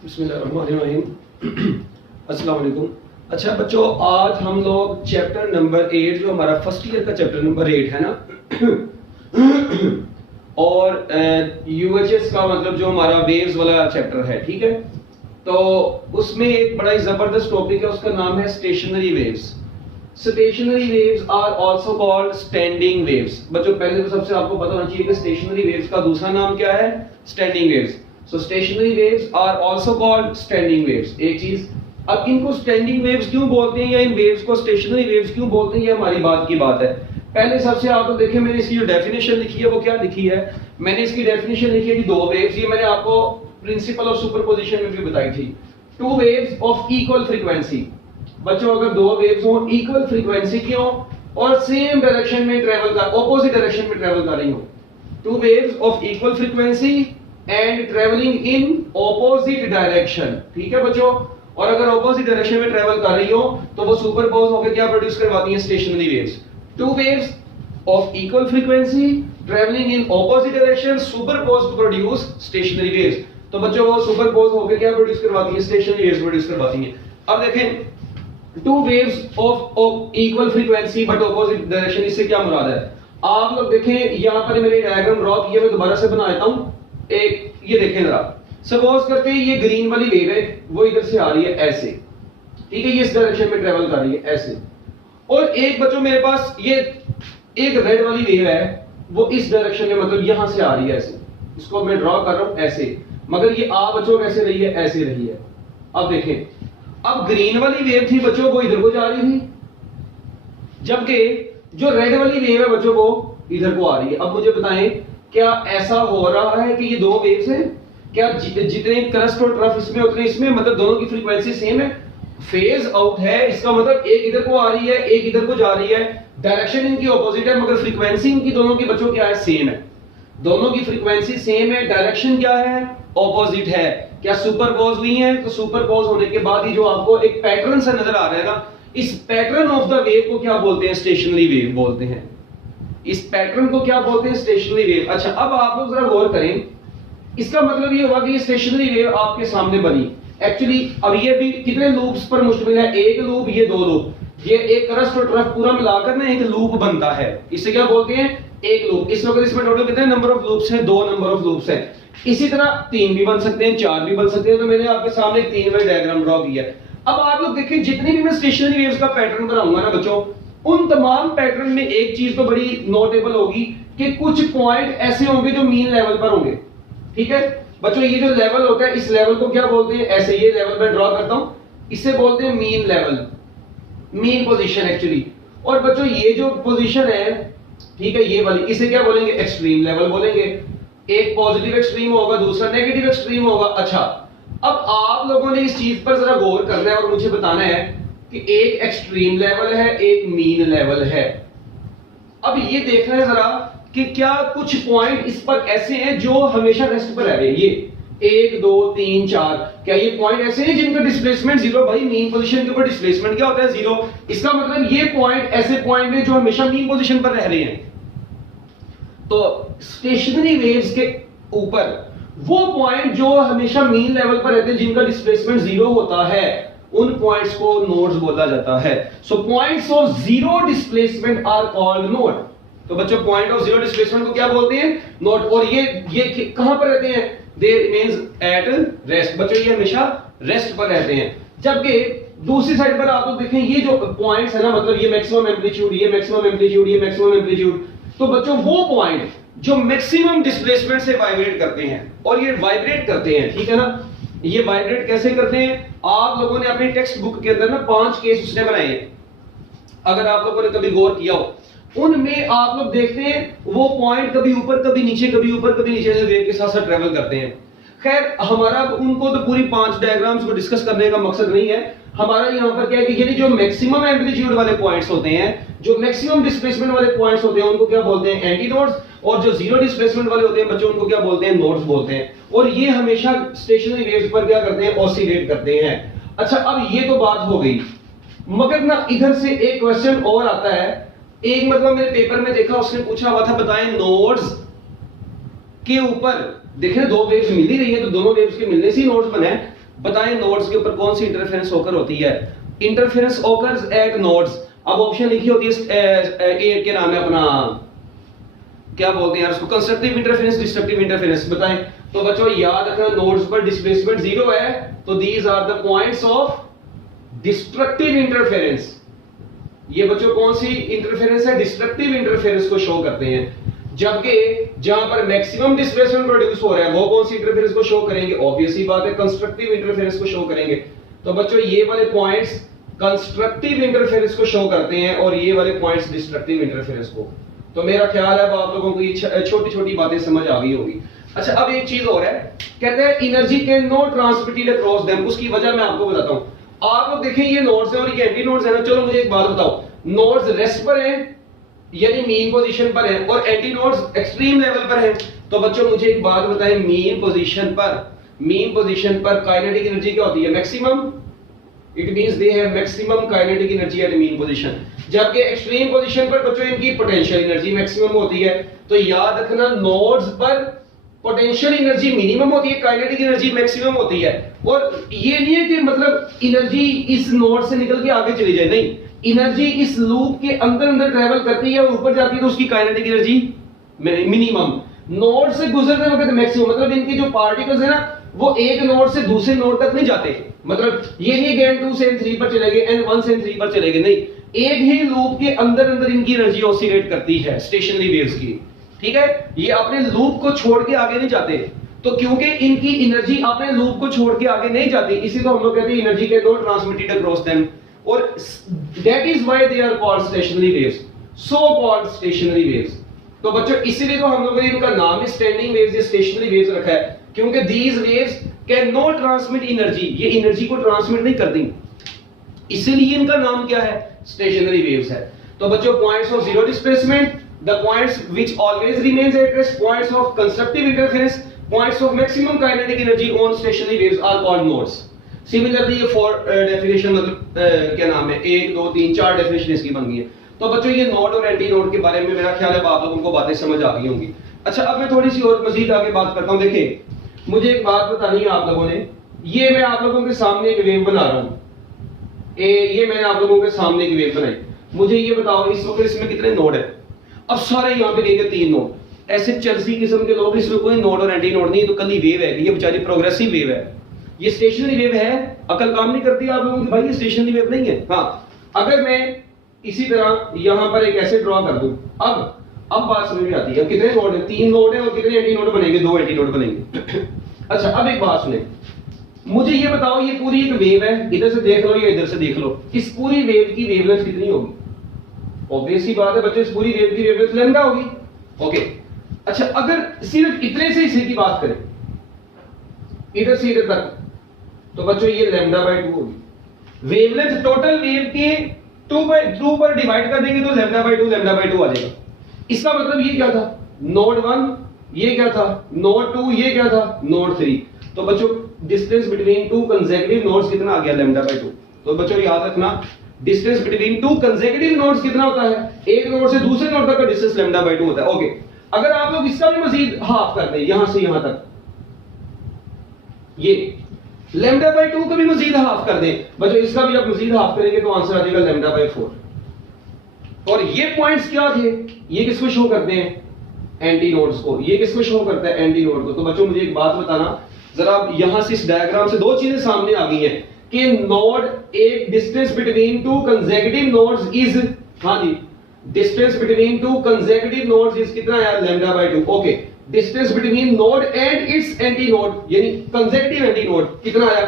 बिस्मिल्लाहिर्रहमानिर्रहीम। अस्सलाम वालेकुम। अच्छा बच्चों, आज हम लोग चैप्टर नंबर 8 जो हमारा फर्स्ट ईयर का चैप्टर नंबर 8 है ना और यूएचएस का मतलब जो हमारा वेव्स वाला चैप्टर है, ठीक है। तो उसमें एक बड़ा ही जबरदस्त टॉपिक है, उसका नाम है stationary waves. Stationary waves are also called standing waves. बच्चों पहले तो सबसे आपको पता होना चाहिए कि स्टेशनरी वेव्स का दूसरा नाम क्या है, standing waves. So stationary waves are also called standing waves. एक चीज, अब इनको स्टैंडिंग वेव्स क्यों बोलते हैं या इन वेव्स को स्टेशनरी वेव्स क्यों बोलते हैं, ये हमारी बात की बात है। पहले सबसे आप तो देखें, मैंने इसकी जो डेफिनेशन लिखी है वो क्या लिखी है। मैंने इसकी डेफिनेशन लिखी है कि दो वेव्स, ये मैंने आपको प्रिंसिपल ऑफ सुपरपोजिशन में भी बताई थी। To waves of equal frequency. बच्चों अगर दो वेव्स हो इक्वल फ्रीक्वेंसी की हो और सेम डायरेक्शन में ट्रेवल कर, ऑपोजिट डायरेक्शन में ट्रेवल कर रही हो, to waves of equal frequency and travelling in opposite direction, ठीक है बच्चों। और अगर ऑपोजिट डायरेक्शन में ट्रेवल कर रही हो तो वो सुपरपोज होकर क्या प्रोड्यूस करवाती है, stationary waves. Two waves of equal frequency travelling in opposite direction superpose to produce stationary waves. तो बच्चों वो सुपरपोज होकर क्या प्रोड्यूस करवाती है, स्टेशनरी वेव्स प्रोड्यूस करवाती है। अब देखें, to waves of equal frequency but opposite direction, इससे क्या मुराद है। आप लोग देखें, यहां पर मैंने डायग्राम ड्रॉ किया, मैं दोबारा से बना देता हूं। एक ये देखें जरा, सपोज करते हैं ये ग्रीन वाली वेव है, वो इधर से आ रही है ऐसे, ठीक है, ये इस डायरेक्शन में ट्रेवल कर रही है ऐसे। और एक बच्चों मेरे पास ये एक रेड वाली वेव है, वो इस डायरेक्शन में मतलब यहां से आ रही है ऐसे, इसको मैं ड्रॉ कर रहा हूं ऐसे, मगर ये आ बच्चों कैसे रही है, ऐसे रही है। अब देखें, अब ग्रीन वाली वेव थी बच्चों वो इधर को जा रही थी, जबकि जो रेड वाली वेव है बच्चों वो इधर को आ रही है। अब मुझे बताएं, क्या ऐसा हो रहा है कि ये दो वेव्स हैं, क्या जितने क्रस्ट और ट्रफ इसमें उतने इसमें, मतलब दोनों की फ्रीक्वेंसी सेम है, फेज आउट है, इसका मतलब एक इधर को आ रही है एक इधर को जा रही है, डायरेक्शन इनकी ऑपोजिट है मगर फ्रीक्वेंसी इनकी दोनों की बच्चों क्या है, सेम है। दोनों की फ्रीक्वेंसी सेम है, डायरेक्शन क्या है, ऑपोजिट है। क्या सुपरपोज हुई है, तो सुपरपोज होने के बाद ही जो आपको एक पैटर्न सा नजर आ रहा है ना, इस पैटर्न ऑफ द वेव को क्या बोलते हैं, स्टेशनरी वेव बोलते हैं। इस पैटर्न को क्या बोलते हैं, स्टेशनरी वेव। अच्छा अब आप लोग जरा गौर करें, इसका मतलब ये हुआ कि ये स्टेशनरी वेव आपके सामने बनी। एक्चुअली अब ये भी कितने लूप्स पर मुश्तमिल है, एक लूप, ये दो लूप, ये एक क्रस्ट और ट्रफ पूरा मिलाकर ना एक लूप बनता है, इसे क्या बोलते हैं, एक लूप। इस वक्त इसमें टोटल कितने नंबर ऑफ लूप्स हैं, दो नंबर ऑफ लूप्स हैं। इसी तरह तीन भी बन सकते हैं, चार भी बन सकते हैं। तो मैंने आपके सामने तीन वे डायग्राम ड्रॉ किया है। अब आप लोग देखिए, जितनी भी मैं स्टेशनरी वेव्स का पैटर्न बनाऊंगा ना बच्चों, उन तमाम पैटर्न में एक चीज तो बड़ी नोटेबल होगी कि कुछ पॉइंट ऐसे होंगे जो मीन लेवल पर होंगे, ठीक है बच्चों। ये जो लेवल होता है, इस लेवल को क्या बोलते हैं, ऐसे ये लेवल मैं ड्रॉ करता हूं, इसे बोलते हैं mean level, mean position actually. और बच्चों ये जो पोजीशन है, ठीक है, ये वाली, इसे क्या बोलेंगे, एक्सट्रीम लेवल बोलेंगे। एक पॉजिटिव एक्सट्रीम होगा, दूसरा नेगेटिव एक्सट्रीम होगा। अच्छा अब आप लोगों ने इस चीज पर जरा गौर करना है और मुझे बताना है कि एक एक्सट्रीम लेवल है, एक मीन लेवल है। अब ये देखना है जरा कि क्या कुछ पॉइंट इस पर ऐसे हैं जो हमेशा रेस्ट पर रह रहे हैं, ये 1 2 3 4, क्या ये पॉइंट ऐसे हैं जिनका डिस्प्लेसमेंट जीरो। भाई मीन पोजीशन के ऊपर डिस्प्लेसमेंट क्या होता है, जीरो। इसका मतलब ये पॉइंट ऐसे पॉइंट हैं जो हमेशा मीन पोजीशन पर रह रहे हैं। तो स्टेशनरी वेव्स के ऊपर वो पॉइंट जो हमेशा मीन लेवल पर रहते हैं, जिनका डिस्प्लेसमेंट जीरो होता है, उन पॉइंट्स को नोड्स बोला जाता है। So points of zero displacement are called node. तो बच्चों पॉइंट ऑफ जीरो डिस्प्लेसमेंट को क्या बोलते हैं, नोड। और ये कहां पर रहते हैं, दे रिमेन्स एट रेस्ट। बच्चों ये हमेशा रेस्ट पर रहते हैं। जबकि दूसरी साइड पर आप लोग देखें, ये जो पॉइंट्स है ना, मतलब ये मैक्सिमम एम्पलीट्यूड, ये मैक्सिमम एम्पलीट्यूड, ये मैक्सिमम एम्पलीट्यूड, तो बच्चों वो पॉइंट जो मैक्सिमम डिस्प्लेसमेंट से वाइब्रेट करते हैं, और ये वाइब्रेट करते हैं, ठीक है ना। ये वाइब्रेट कैसे करते हैं, आप लोगों ने अपनी टेक्स्ट बुक के अंदर ना 5 केस उसने बनाए हैं, अगर आप लोगों ने कभी गौर किया हो, उनमें आप लोग देखते हैं वो पॉइंट कभी ऊपर कभी नीचे, कभी ऊपर कभी नीचे से वेव के साथ साथ ट्रेवल करते हैं। खैर हमारा उनको तो पूरी 5 डायग्राम्स को डिस्कस करने का मकसद नहीं है। हमारा यहाँ पर क्या है कि ये जो मैक्सिमम एम्पलीट्यूड वाले पॉइंट्स होते हैं, जो मैक्सिमम डिस्प्लेसमेंट वाले पॉइंट्स होते हैं, उनको क्या बोलते हैं, एंटी नोड्स। और जो जीरो डिस्प्लेसमेंट वाले होते हैं बच्चों, उनको क्या बोलते हैं, नोड्स बोलते हैं। और ये हमेशा स्टेशनरी वेव्स पर क्या करते हैं, ऑसिलेट करते हैं। अच्छा अब ये तो बात हो गई, मगर ना इधर से एक क्वेश्चन और आता है। एक मतलब मेरे पेपर में देखा, उसने पूछा हुआ था, बताएं नोड्स के ऊपर, देखें दो वेव्स मिल ही रही है तो दोनों वेव्स के मिलने से ही नोड्स बने हैं। बताएं नोड्स के ऊपर कौन सी इंटरफेरेंस ओकर होती है? Interference occurs at nodes. अब ऑप्शन लिखी होती है ए के नाम है अपना, क्या बोलते हैं यार उसको, कंस्ट्रक्टिव इंटरफेरेंस, डिस्ट्रक्टिव इंटरफेरेंस। बताएं। तो बच्चों याद रखना नोड्स पर डिस्प्लेसमेंट 0 है, तो these are the points of destructive interference. ये बच्चों कौन सी इंटरफेरेंस है? डिस्ट्रक्टिव इंटरफेरेंस को शो करते हैं। जबकि जहां पर मैक्सिमम डिस्प्लेसमेंट प्रोड्यूस हो रहा है वो कौन सी इंटरफेरेंस को शो करेंगे? ऑब्वियस ही बात है, कंस्ट्रक्टिव इंटरफेरेंस को शो करेंगे। तो बच्चों ये वाले पॉइंट्स कंस्ट्रक्टिव इंटरफेरेंस को शो करते हैं और ये वाले पॉइंट्स डिस्ट्रक्टिव इंटरफेरेंस को। तो मेरा ख्याल है आप लोगों को ये छोटी छोटी बातें समझ आ गई होगी। अच्छा अब एक चीज और है, कहते हैं energy can not transmitted across them. उसकी वजह मैं आपको बताता हूं। आप लोग देखें ये नोड्स है और ये एंटी नोड्स है ना। चलो मुझे एक बात बताओ, नोड्स रेस्ट पर हैं यानी मीन पोजीशन पर है और एंटी नोड्स एक्सट्रीम लेवल पर है। तो बच्चों मुझे एक बात बताएं, मीन पोजीशन पर काइनेटिक एनर्जी क्या होती है? Maximum. It means they have maximum kinetic energy at mean position. जबकि एक्सट्रीम पोजीशन पर बच्चों इनकी पोटेंशियल एनर्जी मैक्सिमम होती है। तो याद रखना नोड्स पर पोटेंशियल एनर्जी मिनिमम होती है, काइनेटिक एनर्जी मैक्सिमम होती है। और ये नहीं है कि मतलब एनर्जी इस नोड से निकल के आगे चली जाए, नहीं, एनर्जी इस लूप के अंदर अंदर ट्रेवल करती है और ऊपर जाती है तो उसकी काइनेटिक एनर्जी मिनिमम। नोड से गुजरते वक्त मैक्सिमम, मतलब इनके जो पार्टिकल्स है ना वो एक नोड से दूसरे नोड तक नहीं जाते। मतलब ये नहीं कि n2 से n3 पर चले गए, n1 से n3 पर चले गए, नहीं, एक ही लूप के अंदर अंदर इनकी एनर्जी ऑसिलेट करती है स्टेशनरी वेव्स की। ठीक है, ये अपने लूप को छोड़ के आगे नहीं जाते। तो क्योंकि इनकी एनर्जी अपने लूप को छोड़ के आगे नहीं जाती, इसी को हम लोग कहते हैं energy can not transmitted across them, और that is why they are called stationary waves, so called stationary waves. तो बच्चों इसीलिए तो हम लोगों ने इनका नाम स्टैंडिंग वेव्स या स्टेशनरी वेव्स रखा है, क्योंकि these waves can not transmit energy, ये एनर्जी को ट्रांसमिट नहीं करती, इसीलिए इनका नाम क्या है? स्टेशनरी वेव्स है। तो बच्चों points of zero displacement, the points which always remains at rest, points of constructive interference, points of maximum kinetic energy on stationary waves are called nodes. Similarly ये four definition मतलब क्या नाम है, 1 2 3 4 definition इसकी बन गई है। तो बच्चों ये नोड और एंटी नोड के बारे में मेरा ख्याल है आप लोगों को बातें समझ आ गई होंगी। अच्छा अब मैं थोड़ी सी और मजीद आगे बात करता हूँ। देखिए मुझे एक बात बतानी है आप लोगों ने, ये मैं आप लोगों के सामने एक वेव बना रहा हूँ, ये मैंने आप लोगों के सामने एक वेव बनाई। मुझे ये बताओ इस वक्त इसमें कितने नोड है? अब सारे यहाँ पे देंगे 3 नोड। ऐसे चलसी किस्म के लोग, इसमें कोई नोड और एंटी नोड नहीं, तो कल ही वेव है, ये बेचारी प्रोग्रेसिव वेव है, ये स्टेशनरी वेव है। अकल काम नहीं करती आप लोगों की, भाई ये स्टेशनरी वेव नहीं है। हाँ अगर मैं इसी तरह यहाँ पर एक ऐसे ड्रॉ कर दूं, अब बात समझ में आती है। कितने नोड है? 3 नोड है और कितने एंटी नोड बनेंगे? 2 एंटी नोड बनेंगे। अच्छा अब एक बात सुने, मुझे ये बताओ ये पूरी एक वेव है, इधर से देख लो या इधर से देख लो, इस पूरी वेव की वेवलेंथ कितनी होगी? ऑब्वियस ही बात है बच्चों, इस पूरी वेव की वेवलेंथ लैम्डा होगी। ओके अच्छा अगर सिर्फ इतने से हिस्से की बात करें, इधर से इधर तक, तो बच्चों ये λ/2 होगी। वेवलेंथ टोटल वेव के 2 पर डिवाइड कर देंगे तो λ/2 आ जाएगा। इसका मतलब ये क्या था? नोड 1 ये क्या था? नोड 2 ये क्या था? नोड 3। तो बच्चों डिस्टेंस बिटवीन 2 कंसेक्यूटिव नोड्स कितना आ गया? λ/2। तो बच्चों याद रखना डिस्टेंस बिटवीन 2 कंसेक्यूटिव नोड्स कितना होता है? एक नोड से दूसरे नोड तक का डिस्टेंस λ/2 होता है। ओके अगर आप लोग इसका भी मजीद हाफ कर दें, यहां से यहां तक, ये λ/2 का भी मजीद हाफ कर दें, बच्चों इसका भी आप मजीद हाफ करेंगे तो आंसर आ जाएगा λ/4। और ये पॉइंट्स क्या थे? ये किसको शो करते हैं? एंटी नोड्स को। ये किसको शो करता है? एंटी नोड को। तो बच्चों मुझे एक बात बताना जरा, यहां से इस डायग्राम से 2 चीजें सामने आ गई हैं कि नोड एक distance between 2 consecutive nodes is, हां जी, distance between 2 consecutive nodes is कितना है? λ/2। Okay distance between node and its anti node यानी कंसेक्यूटिव एंटी नोड कितना आया?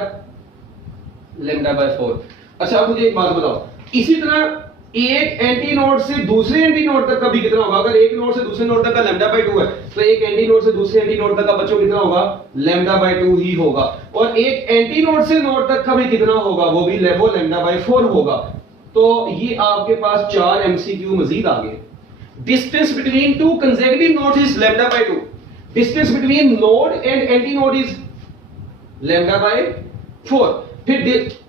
λ/4। अच्छा अब मुझे एक बात बताओ, इसी तरह एक एंटी नोड से दूसरे एंटी नोड तक का भी कितना होगा? अगर एक नोड से दूसरे नोड तक का λ/2 है तो एक एंटी नोड से दूसरे एंटी नोड तक का बच्चों कितना होगा? λ/2 ही होगा। और एक एंटी नोड से नोड तक का भी कितना होगा? वो भी λ/4 होगा। तो ये आपके पास 4 MCQ मजीद आ गए। Distance between 2 consecutive nodes is λ/2, distance between node and anti node is λ/4। फिर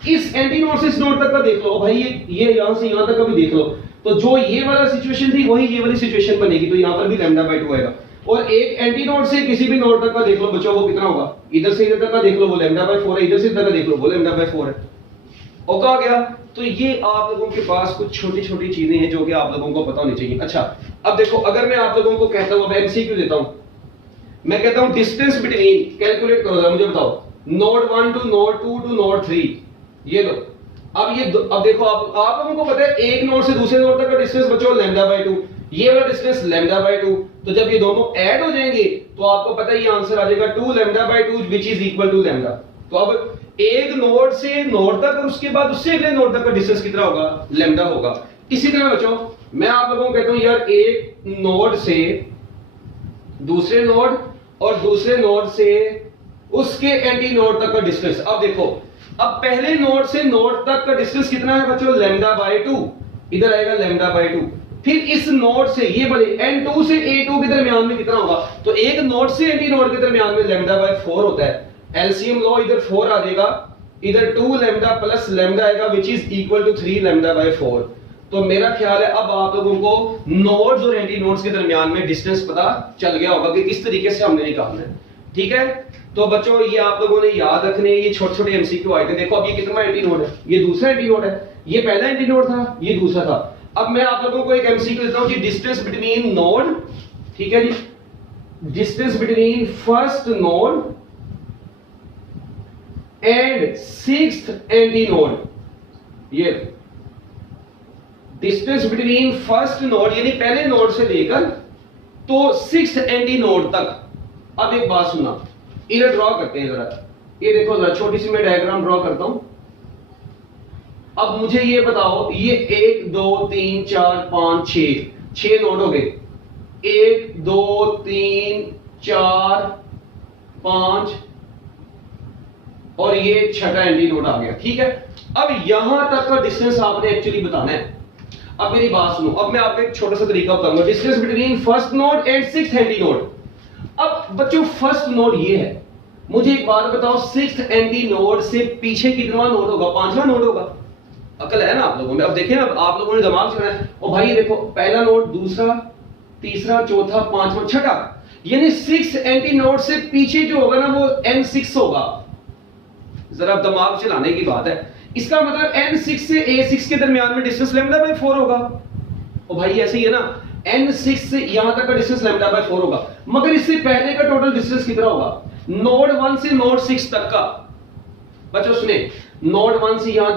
इस एंटी नोड से इस नोड तक का देख लो भाई, ये यहां से यहां तक का भी देख लो, तो जो ये वाला सिचुएशन थी वही ये वाली सिचुएशन बनेगी, तो यहां पर भी λ/2 आएगा। और एक एंटी नोड से किसी भी नोड तक का देख लो बच्चों, वो कितना होगा, इधर से इधर तक का देख लो वो λ/4 है, इधर से इधर का देख लो वो λ/4 है। ओके आ गया। तो ये आप लोगों के पास कुछ छोटी छोटी चीजें हैं जो कि आप लोगों को पता होनी चाहिए। अच्छा अब देखो, अगर मैं आप लोगों को कहता हूं, अब एमसीक्यू देता हूं, मैं कहता हूं डिस्टेंस बिटवीन, कैलकुलेट करो जरा मुझे बताओ, node 1 to node 2 to node 3, ये लो। अब देखो आप लोगों को पता है एक नोड से दूसरे नोड तक का डिस्टेंस बच्चों λ/2, ये वाला डिस्टेंस λ/2। तो जब ये दोनों ऐड हो जाएंगे तो आपको पता है ये आंसर आ जाएगा 2 λ/2 व्हिच इज इक्वल टू λ। तो अब एक नोड से नोड तक और उसके बाद उससे अगले नोड तक का डिस्टेंस कितना होगा, λ होगा। इसी तरह बच्चों मैं आप लोगों को कहता हूं यार एक नोड से दूसरे नोड और दूसरे नोड से उसके एंटी नोड तक का डिस्टेंस। अब देखो, अब पहले नोड से नोड तक का डिस्टेंस कितना है बच्चों, λ/2, इधर आएगा λ/2। फिर इस नोड से ये बोले n2 से a2 के दरमियान में कितना होगा, तो एक नोड से एंटी नोड के दरमियान में λ/4 होता है। एलसीएम लो, इधर 4 आ जाएगा, इधर 2λ प्लस λ आएगा व्हिच इज इक्वल टू 3λ/4। तो मेरा ख्याल है अब आप लोगों को नोड्स और एंटी नोड्स के दरमियान में डिस्टेंस पता चल गया होगा कि किस तरीके से हमने निकालना है। ठीक है, तो बच्चों ये आप लोगों ने याद रखने हैं, ये छोटे छोटे एमसीक्यू आए थे। देखो अब ये कितना एंटी नोड है, ये दूसरा एंटी नोड है, ये पहला एंटी नोड था, ये दूसरा था। अब मैं आप लोगों को एक एमसीक्यू देता हूं जी, डिस्टेंस बिटवीन नोड, ठीक है जी, distance between first node and sixth anti node. ये डिस्टेंस बिटवीन फर्स्ट नोड यानी पहले नोड से लेकर तो सिक्स्थ एंटी नोड तक। अब एक बात सुनना, इधर ड्रॉ करते हैं जरा, ये देखो जरा छोटी सी मैं डायग्राम ड्रॉ करता हूं। अब मुझे ये बताओ, ये 1 2 3 4 5 6 नोड हो गए, 1 2 3 4 5 और ये छठा एंटी नोड आ गया। ठीक है, अब यहां तक का डिस्टेंस आपने एक्चुअली बताना है। अब मेरी बात सुनो, अब मैं आपको एक छोटा सा तरीका बताऊंगा, distance between first node and sixth anti node. अब बच्चों फर्स्ट नोड ये है, मुझे एक बात बताओ, सिक्स्थ एंटी नोड से पीछे कितना नोड होगा, पांचवा नोड होगा। अकल है ना आप लोगों में। अब देखिए ना, आप लोगों ने दिमाग चलाना है। और भाई देखो, पहला नोड, दूसरा, तीसरा, चौथा, पांचवा, छठा, यानी सिक्स एंटी नोड से पीछे जो होगा ना वो n6 होगा। जरा दिमाग चलाने की बात है। इसका मतलब n6 से a6 के दरमियान में डिस्टेंस λ/4 होगा। और भाई ऐसे ही है ना, n6 से यहां तक का डिस्टेंस λ/4 होगा। मगर इससे पहले का टोटल डिस्टेंस कितना होगा, नोड 1 से नोड 6 तक का। बच्चों सुने, नोड 1 से यहां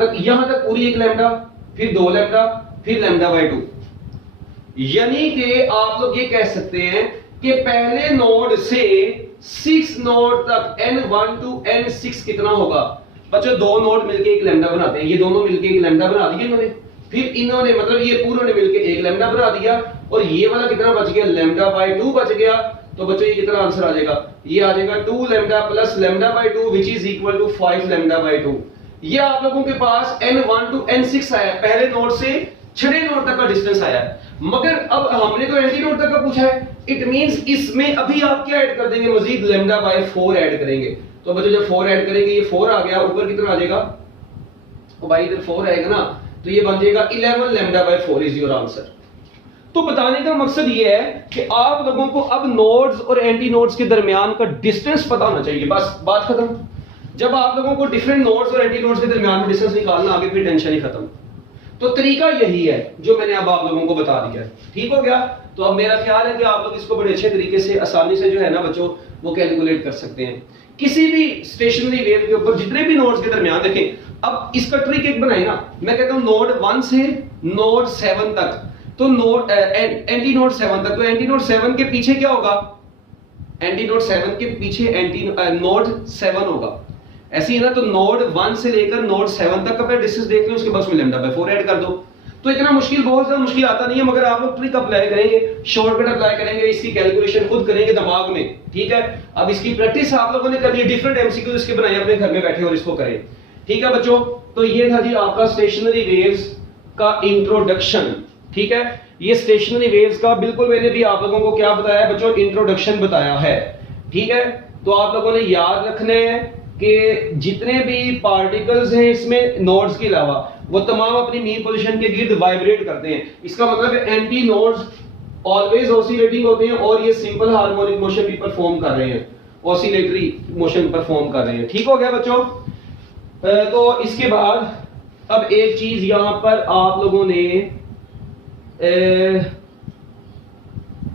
तक पूरी 1 लैम्डा, फिर 2 लैम्डा, फिर λ/2। यानी कि आप लोग ये कह सकते हैं कि पहले नोड से 6 नोड तक n1 टू n6 कितना होगा। बच्चों दो नोड मिलके एक लैम्डा बनाते हैं, ये दोनों मिलके एक लैम्डा बना दिया इन्होंने, फिर इन्होंने मतलब ये पूरों ने मिलके एक लैम्डा बना दिया, और ये वाला कितना बच गया, λ/2 बच गया। तो बच्चों ये कितना आंसर आ जाएगा, ये आ जाएगा 2λ plus λ/2 which is equal to 5λ/2। ये आप लोगों के पास n1 टू n6 आया, पहले नोड से छठे नोड तक का डिस्टेंस आया है। मगर अब हमने तो एंटी नोड तक का पूछा है, इट मींस इसमें अभी आप क्या ऐड कर देंगे, मजीद λ/4 ऐड करेंगे। तो बच्चों जब 4 ऐड करेंगे, ये 4 आ गया, ऊपर कितना आ जाएगा, तो भाई इधर 4 आएगा ना, तो ये बन जाएगा 11λ/4 इज योर आंसर। तो बताने का मकसद ये है कि आप लोगों को अब नोड्स और एंटी नोड्स के दरमियान का डिस्टेंस पता होना चाहिए, बस बात खत्म। जब आप लोगों को डिफरेंट नोड्स और एंटी नोड्स के दरमियान में डिस्टेंस निकालना, आगे फिर टेंशन ही खत्म। तो तरीका यही है जो मैंने अब आप लोगों को बता दिया है। ठीक हो गया। तो अब मेरा ख्याल है कि आप लोग इसको बड़े अच्छे तरीके से आसानी से जो है ना बच्चों वो कैलकुलेट कर सकते हैं। किसी भी स्टेशनरी वेव के ऊपर जितने भी नोड्स के दरमियान देखें, अब इसका ट्रिक एक बनाए ना, मैं कहता हूं नोड 1 से नोड 7 तक, तो नोड एंटी नोड 7 तक, तो एंटी नोड 7 के पीछे क्या होगा, एंटी नोड 7 के पीछे नोड 7 होगा। ऐसे ही ना, तो नोड 1 से लेकर नोड 7 तक का डिस्टेंस देख लो, उसके बाद उसमें λ/4 ऐड कर दो। तो इतना मुश्किल, बहुत ज्यादा मुश्किल आता नहीं है, मगर आप लोग ट्रिक अप्लाई करेंगे, शॉर्टकट अप्लाई करेंगे, इसकी कैलकुलेशन खुद करेंगे दिमाग में। ठीक है, अब इसकी प्रैक्टिस आप लोगों ने करनी है, डिफरेंट एमसीक्यूज इसके बनाए अपने घर में बैठे और इसको करें। ठीक है बच्चों, तो ये था जी आपका स्टेशनरी वेव्स का इंट्रोडक्शन। ठीक है, ये स्टेशनरी वेव्स का बिल्कुल मैंने भी आप लोगों को क्या बताया है बच्चों, इंट्रोडक्शन बताया है। ठीक है, तो आप लोगों ने याद रखना है कि जितने भी पार्टिकल्स हैं इसमें नोड्स के अलावा, वो तमाम अपनी मीन पोजीशन के गिर्द वाइब्रेट करते हैं। इसका मतलब है एंटी नोड्स ऑलवेज ऑसिलेटिंग होते हैं और ये सिंपल हार्मोनिक मोशन भी परफॉर्म कर रहे हैं, ऑसिलेटरी मोशन परफॉर्म कर रहे हैं। ठीक हो गया बच्चों? तो इसके बाद अब एक चीज यहां पर आप लोगों ने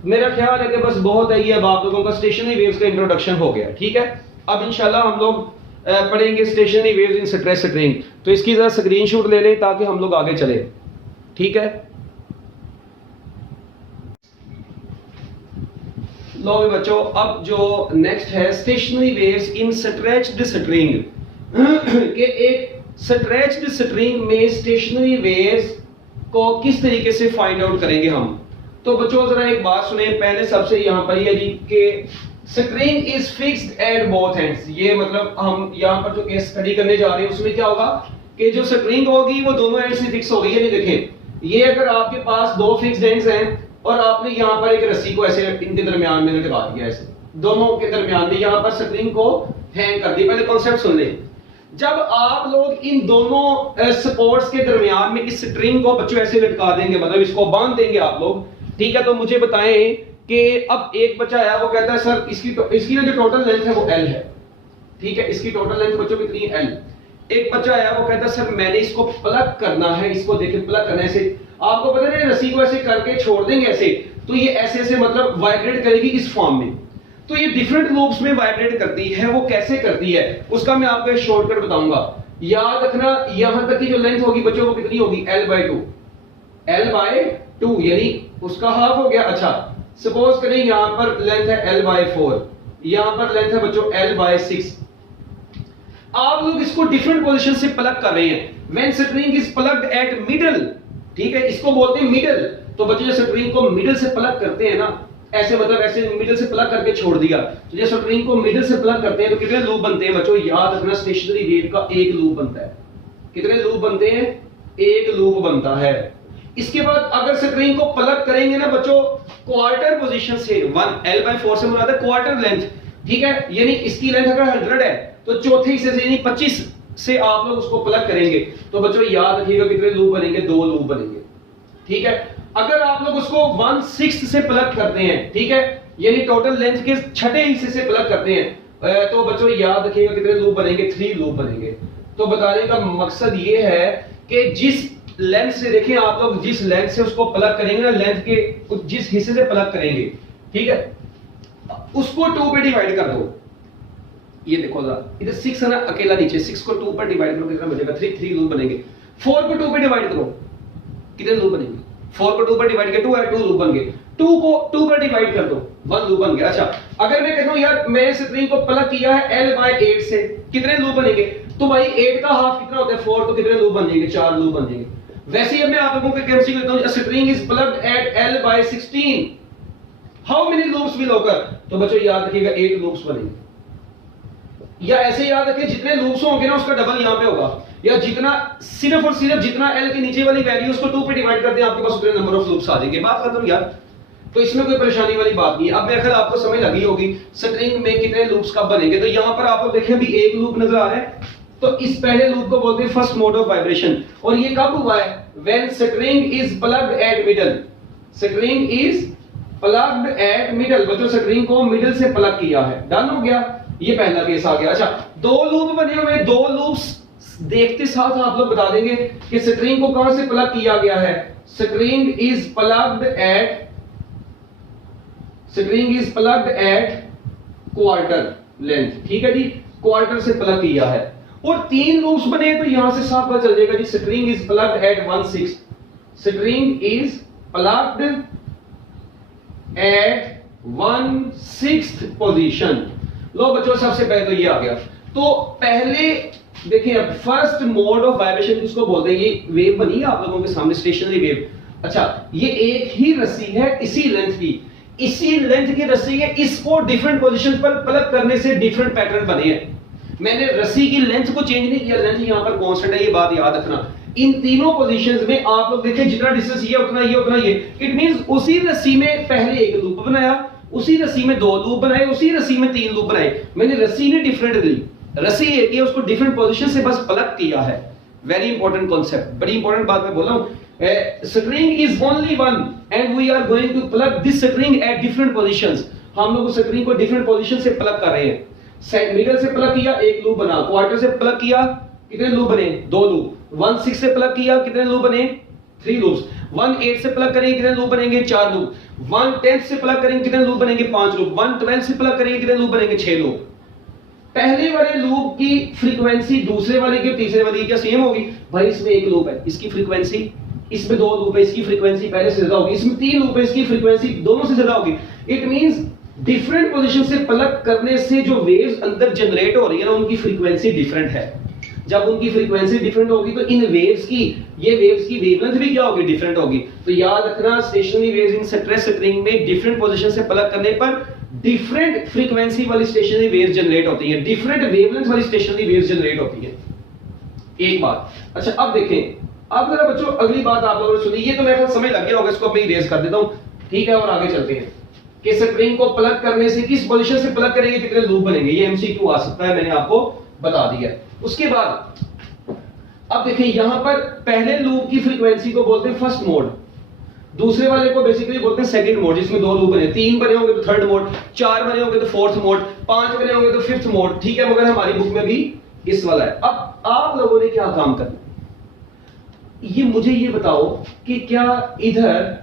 मेरा ख्याल है कि बस बहुत है, ये अब आप लोगों का स्टेशनरी वेव्स का इंट्रोडक्शन हो गया। ठीक है, अब इंशाल्लाह हम लोग पढ़ेंगे stationery waves in stress string. तो इसकी जरा स्क्रीनशॉट ले लें ताकि हम लोग आगे चले। ठीक है, लो भी बच्चों, अब जो नेक्स्ट है स्टेशनरी वेव्स इन स्ट्रेच्ड स्ट्रिंग के एक स्ट्रेच्ड स्ट्रिंग में स्टेशनरी वेव्स को किस तरीके से फाइंड आउट करेंगे हम। तो बच्चों जरा एक बात सुने, पहले सबसे यहां पर ये जी कि string is fixed at both ends. ये मतलब हम यहां पर जो केस स्टडी करने जा रहे हैं उसमें क्या होगा कि जो स्ट्रिंग होगी वो दोनों एंड से फिक्स होगी। ये नहीं देखें, ये अगर आपके पास दो फिक्स्ड एंड्स हैं और आपने यहां पर एक रस्सी को ऐसे इनके दरमियान में लटका दिया, ऐसे दोनों के दरमियान में यहां पर स्ट्रिंग को हैंग कर दी। पहले कॉन्सेप्ट सुन लें, जब आप लोग इन दोनों सपोर्ट्स के दरमियान में इस स्ट्रिंग को बच्चों ऐसे लटका देंगे, मतलब इसको बांध देंगे आप लोग। ठीक है, तो मुझे बताएं कि अब एक बच्चा आया, वो कहता है सर इसकी जो टोटल लेंथ है वो L है। ठीक है, इसकी टोटल लेंथ बच्चों कितनी है? L। एक बच्चा आया, वो कहता है सर मैंने इसको प्लग करना है, इसको देखिए प्लग करने से आपको पता है रस्सी को ऐसे करके छोड़ देंगे ऐसे, तो ये ऐसे ऐसे मतलब वाइब्रेट करेगी इस फॉर्म में। तो ये डिफरेंट लूप्स में वाइब्रेट करती है। वो कैसे करती है उसका मैं आपको एक शॉर्टकट बताऊंगा। याद रखना, यहां तक की जो लेंथ होगी बच्चों वो कितनी होगी? L/2। L/2 यानी उसका हाफ हो गया। अच्छा, सपोज करें यहां पर लेंथ है L/4, यहां पर लेंथ है बच्चों L/6। आप लोग इसको डिफरेंट पोजीशन से प्लग कर रहे हैं। When string is plugged at middle, ठीक है, इसको बोलते हैं मिडल। तो बच्चों जो स्ट्रिंग को मिडल से प्लग करते हैं ना, ऐसे मतलब ऐसे मिडल से प्लग करके छोड़ दिया, तो जब स्ट्रिंग को मिडल से प्लग करते हैं तो कितने लूप बनते हैं बच्चों? याद रखना, स्टेशनरी वेव का एक लूप बनता है। कितने लूप बनते हैं? एक लूप बनता है। इसके बाद अगर स्ट्रिंग को प्लग करेंगे ना बच्चों क्वार्टर पोजीशन से, 1 L/4 से मुराद है क्वार्टर लेंथ। ठीक है, यानी इसकी लेंथ अगर 100 है तो चौथे हिस्से से यानी 25 से आप लोग उसको प्लग करेंगे तो बच्चों याद रखिएगा कितने लूप बनेंगे? 2 लूप बनेंगे। ठीक है, अगर आप लोग उसको 1/6 से प्लग करते हैं, ठीक है, यानी टोटल लेंथ के छठे हिस्से से प्लग करते हैं, तो बच्चों याद रखिएगा कितने लूप बनेंगे? 3 लूप बनेंगे। तो बताने का मकसद ये है कि जिस लेंथ से, देखिए आप लोग जिस लेंथ से उसको प्लग करेंगे ना, लेंथ के जिस हिस्से से प्लग करेंगे, ठीक है, उसको 2 पे डिवाइड कर दो। ये देखो जरा, इधर 6 है ना, अकेला नीचे 6 को 2 पर डिवाइड करो, कितना बचेगा? 3 लूप बनेंगे। 4 को 2 पे डिवाइड करो, कितने लूप बनेंगे? 4 को 2 पर डिवाइड किया 2 है, 2 लूप बन गए। 2 को 2 पर डिवाइड कर दो, 1 लूप बन गया। अच्छा, अगर मैं कहता हूं यार मैंने स्ट्रिंग को प्लग किया है L/8 से, कितने लूप बनेंगे? तो भाई 8 का हाफ कितना होता है? 4, तो कितने लूप बन जाएंगे? 4 लूप बन जाएंगे। वैसे ही मैं आप लोगों के केमिस्ट्री करता हूं, string is plugged at L/16, how many loops will occur? तो बच्चों याद रखिएगा 8 लूप्स बनेंगे। या ऐसे याद रखिए जितने लूप्स होंगे ना उसका डबल यहां पे होगा, या जितना सिर्फ और सिर्फ जितना L के नीचे वाली वैल्यू उसको 2 पे डिवाइड कर दें, आपके पास उतने नंबर ऑफ लूप्स आ जाएंगे। बात खत्म यार। तो इसमें कोई परेशानी वाली बात नहीं है। अब मेरे ख्याल आपको समझ लगी होगी स्ट्रिंग में कितने लूप्स कब बनेंगे। तो यहां पर आप लोग देखिए अभी एक लूप नजर आ रहा है, तो इस पहले लूप को बोलते हैं फर्स्ट मोड ऑफ वाइब्रेशन। और ये कब हुआ है? When string is plugged at middle. String is plugged at middle, बच्चों स्ट्रिंग को मिडल से प्लग किया है, डन हो गया। ये पहला केस आ गया। अच्छा, 2 लूप बने हुए, 2 लूप्स देखते साथ आप लोग बता देंगे कि स्ट्रिंग को कहां से प्लग किया गया है। String is plugged at quarter length, ठीक है जी, क्वार्टर से प्लग किया है। और 3 लूप्स बने, तो यहां से साफ पता चल जाएगा जी string is plugged at 1/6। String is plugged at 1/6 position. लो बच्चों, सबसे पहले तो ये आ गया। तो पहले देखिए, अब फर्स्ट मोड ऑफ वाइब्रेशन किसको बोलते हैं? ये वेव बनी है आप लोगों के सामने, स्टेशनरी वेव। अच्छा, ये एक ही रस्सी है इसी लेंथ की, इसी लेंथ की रस्सी है, इसको डिफरेंट पोजीशन पर प्लग करने से डिफरेंट पैटर्न बने हैं। मैंने रस्सी की लेंथ को चेंज नहीं किया, लेंथ यहां पर कांस्टेंट है, ये बात याद रखना। इन तीनों पोजीशंस में आप लोग देखें जितना डिस्टेंस ये उतना ये उतना ये, इट मींस उसी रस्सी में पहले एक लूप बनाया, उसी रस्सी में 2 लूप बनाए, उसी रस्सी में 3 लूप बनाए। मैंने रस्सी ने डिफरेंट दी, रस्सी एक ही है, उसको डिफरेंट पोजीशन से बस प्लग किया है। वेरी इंपॉर्टेंट कॉन्सेप्ट, बड़ी इंपॉर्टेंट बात मैं बोल रहा हूं। string is only one and we are going to plug this string at different positions. हम लोग स्ट्रिंग को डिफरेंट पोजीशन से प्लग कर रहे हैं। मिडल से प्लग किया, एक लूप बना। क्वार्टर से प्लग किया, कितने लूप बने? 2 लूप। 1/6 से प्लग किया, कितने लूप बने? 3 लूप्स। 1/8 से प्लग करेंगे, कितने लूप बनेंगे? 4 लूप। 1/10 से प्लग करेंगे, कितने लूप बनेंगे? 5 लूप। 1/12 से प्लग करेंगे, कितने लूप बनेंगे? 6 लूप। पहले वाले लूप की फ्रीक्वेंसी दूसरे वाले के तीसरे वाले की क्या सेम होगी? भाई इसमें एक लूप है, इसकी फ्रीक्वेंसी, इसमें 2 लूप है, इसकी फ्रीक्वेंसी पहले से ज्यादा होगी, इसमें 3 लूप है, इसकी फ्रीक्वेंसी दोनों से ज्यादा होगी। इट मींस डिफरेंट पोजीशन से प्लग करने से जो वेव्स अंदर जनरेट हो रही है ना, उनकी फ्रीक्वेंसी डिफरेंट है। जब उनकी फ्रीक्वेंसी डिफरेंट होगी तो इन वेव्स की, ये वेव्स की वेवलेंथ भी क्या होगी? डिफरेंट होगी। तो याद रखना, स्टेशनरी वेव्स इन स्ट्रेच स्प्रिंग में डिफरेंट पोजीशन से प्लग करने पर डिफरेंट फ्रीक्वेंसी वाली स्टेशनरी वेव्स जनरेट होती हैं, डिफरेंट वेवलेंथ वाली स्टेशनरी वेव्स जनरेट होती हैं। एक बात। अच्छा अब देखें, अब जरा बच्चों अगली बात आप लोगों ने सुनी, ये तो मेरे को समझ लग गया होगा, इसको मैं इरेज कर देता हूं, ठीक है। और आगे चलते हैं कि स्प्रिंग को प्लग करने से किस पोजीशन से प्लग करेंगे, कितने लूप बनेंगे, ये एमसीक्यू आ सकता है, मैंने आपको बता दिया। उसके बाद अब देखिए, यहां पर पहले लूप की फ्रीक्वेंसी को बोलते हैं फर्स्ट मोड, दूसरे वाले को बेसिकली बोलते हैं सेकंड मोड, जिसमें 2 लूप बने। 3 बने होंगे तो थर्ड मोड, 4 बने होंगे तो फोर्थ मोड, 5 बने होंगे तो फिफ्थ मोड, ठीक है। मगर हमारी बुक में भी इस वाला है। अब आप लोगों ने क्या काम करना, ये मुझे ये बताओ कि क्या इधर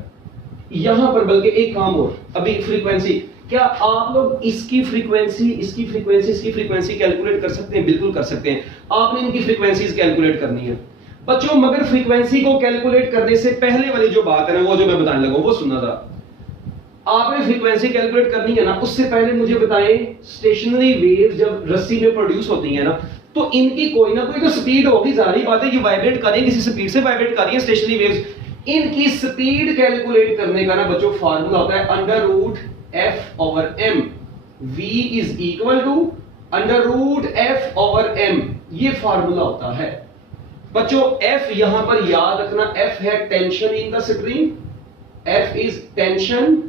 यहां पर, बल्कि एक काम और, अभी फ्रीक्वेंसी, क्या आप लोग इसकी फ्रीक्वेंसी, इसकी फ्रीक्वेंसी, इसकी फ्रीक्वेंसी कैलकुलेट कर सकते हैं? बिल्कुल कर सकते हैं। आपने इनकी फ्रीक्वेंसीज कैलकुलेट करनी है बच्चों, मगर फ्रीक्वेंसी को कैलकुलेट करने से पहले वाली जो बात है ना, वो जो मैं बताने लगा वो सुनना था। आपने फ्रीक्वेंसी कैलकुलेट करनी है ना, उससे पहले मुझे बताएं, स्टेशनरी वेव जब रस्सी में प्रोड्यूस होती है ना, तो इनकी कोई ना कोई तो स्पीड होगी, जारी बात है, ये वाइब्रेट करें, किसी स्पीड से वाइब्रेट कर रही है स्टेशनरी वेव्स। इनकी स्पीड कैलकुलेट करने का ना बच्चों फॉर्मूला होता है √f/m, v is equal to √f/m, ये फॉर्मूला होता है बच्चों। f यहां पर याद रखना, f है tension in the spring, f is tension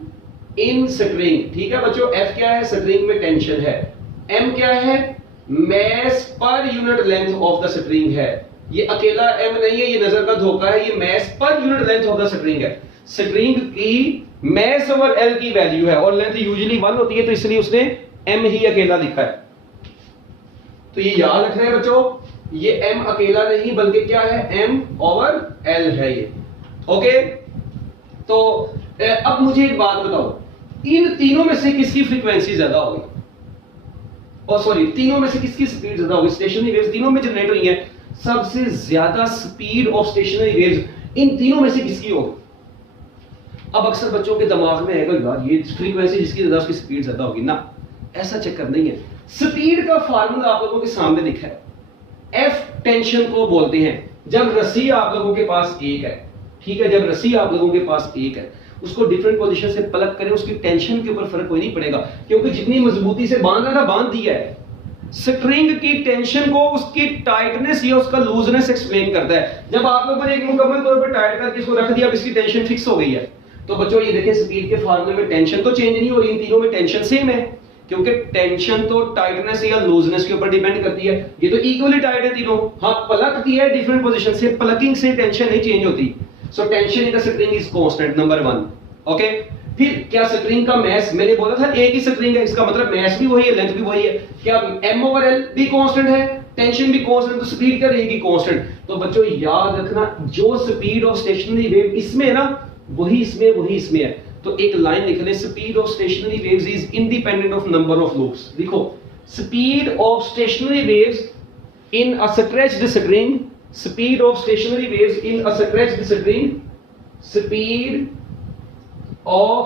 in spring, ठीक है बच्चों। f क्या है? स्प्रिंग में टेंशन है। m क्या है? mass per unit length of the spring है। ये अकेला m नहीं है, ये नजर का धोखा है, ये mass per unit length of the spring है। स्प्रिंग की mass ओवर l की वैल्यू है और लेंथ यूजुअली 1 होती है, तो इसलिए उसने m ही अकेला लिखा है। तो ये याद रखना है बच्चों, ये m अकेला नहीं बल्कि क्या है? m ओवर l है ये, ओके। तो अब मुझे एक बात बताओ, इन तीनों में से किसकी फ्रीक्वेंसी ज्यादा होगी? और सॉरी, तीनों में से किसकी स्पीड ज्यादा होगी? स्टेशनरी वेव्स तीनों में जनरेट हुई है, सबसे ज्यादा स्पीड ऑफ स्टेशनरी वेव्स इन तीनों में से किसकी होगी? अब अक्सर बच्चों के दिमाग में है यार ये फ्रीक्वेंसी जिसकी ज्यादा उसकी स्पीड ज्यादा होगी ना, ऐसा चक्कर नहीं है। स्पीड का फार्मूला आप लोगों के सामने लिखा है, एफ टेंशन को बोलते हैं। जब रस्सी आप लोगों के पास एक है, ठीक है, जब रस्सी आप लोगों के पास एक है, उसको डिफरेंट पोजीशन से प्लग करें, उसकी टेंशन के ऊपर फर्क कोई नहीं पड़ेगा, क्योंकि जितनी मजबूती से बांधना था बांध दिया है। स्ट्रिंग की टेंशन को उसकी टाइटनेस या उसका लूजनेस एक्सप्लेन करता है। जब आप लोगों ने एक मुकम्मल तौर पर टाइट करके इसको रख दिया, अब इसकी टेंशन फिक्स हो गई है। तो बच्चों ये देखें, स्पीड के फार्मूले में टेंशन तो चेंज नहीं हो रही, इन तीनों में टेंशन सेम है, क्योंकि टेंशन तो टाइटनेस या लूजनेस के ऊपर डिपेंड करती है। ये तो इक्वली टाइट है तीनों। हाँ, प्लग दिया है डिफरेंट पोजीशन से, प्लगिंग से टेंशन नहीं चेंज होती। So tension in the spring is constant, number 1, okay. फिर क्या स्प्रिंग का मास, मैंने बोला था एक ही स्प्रिंग है, इसका मतलब मास भी वही है, लेंथ भी वही है। क्या m ओवर l भी कांस्टेंट है, टेंशन भी कांस्टेंट, तो स्पीड क्या रहेगी? कांस्टेंट। तो बच्चों याद रखना, जो स्पीड ऑफ स्टेशनरी वेव इसमें है ना, वही इसमें, वही इसमें है। तो एक लाइन लिख ले, speed of stationary waves is independent of number of loops. लिखो, speed of stationary waves in a stretched spring, speed of stationary waves in a stretched spring, speed of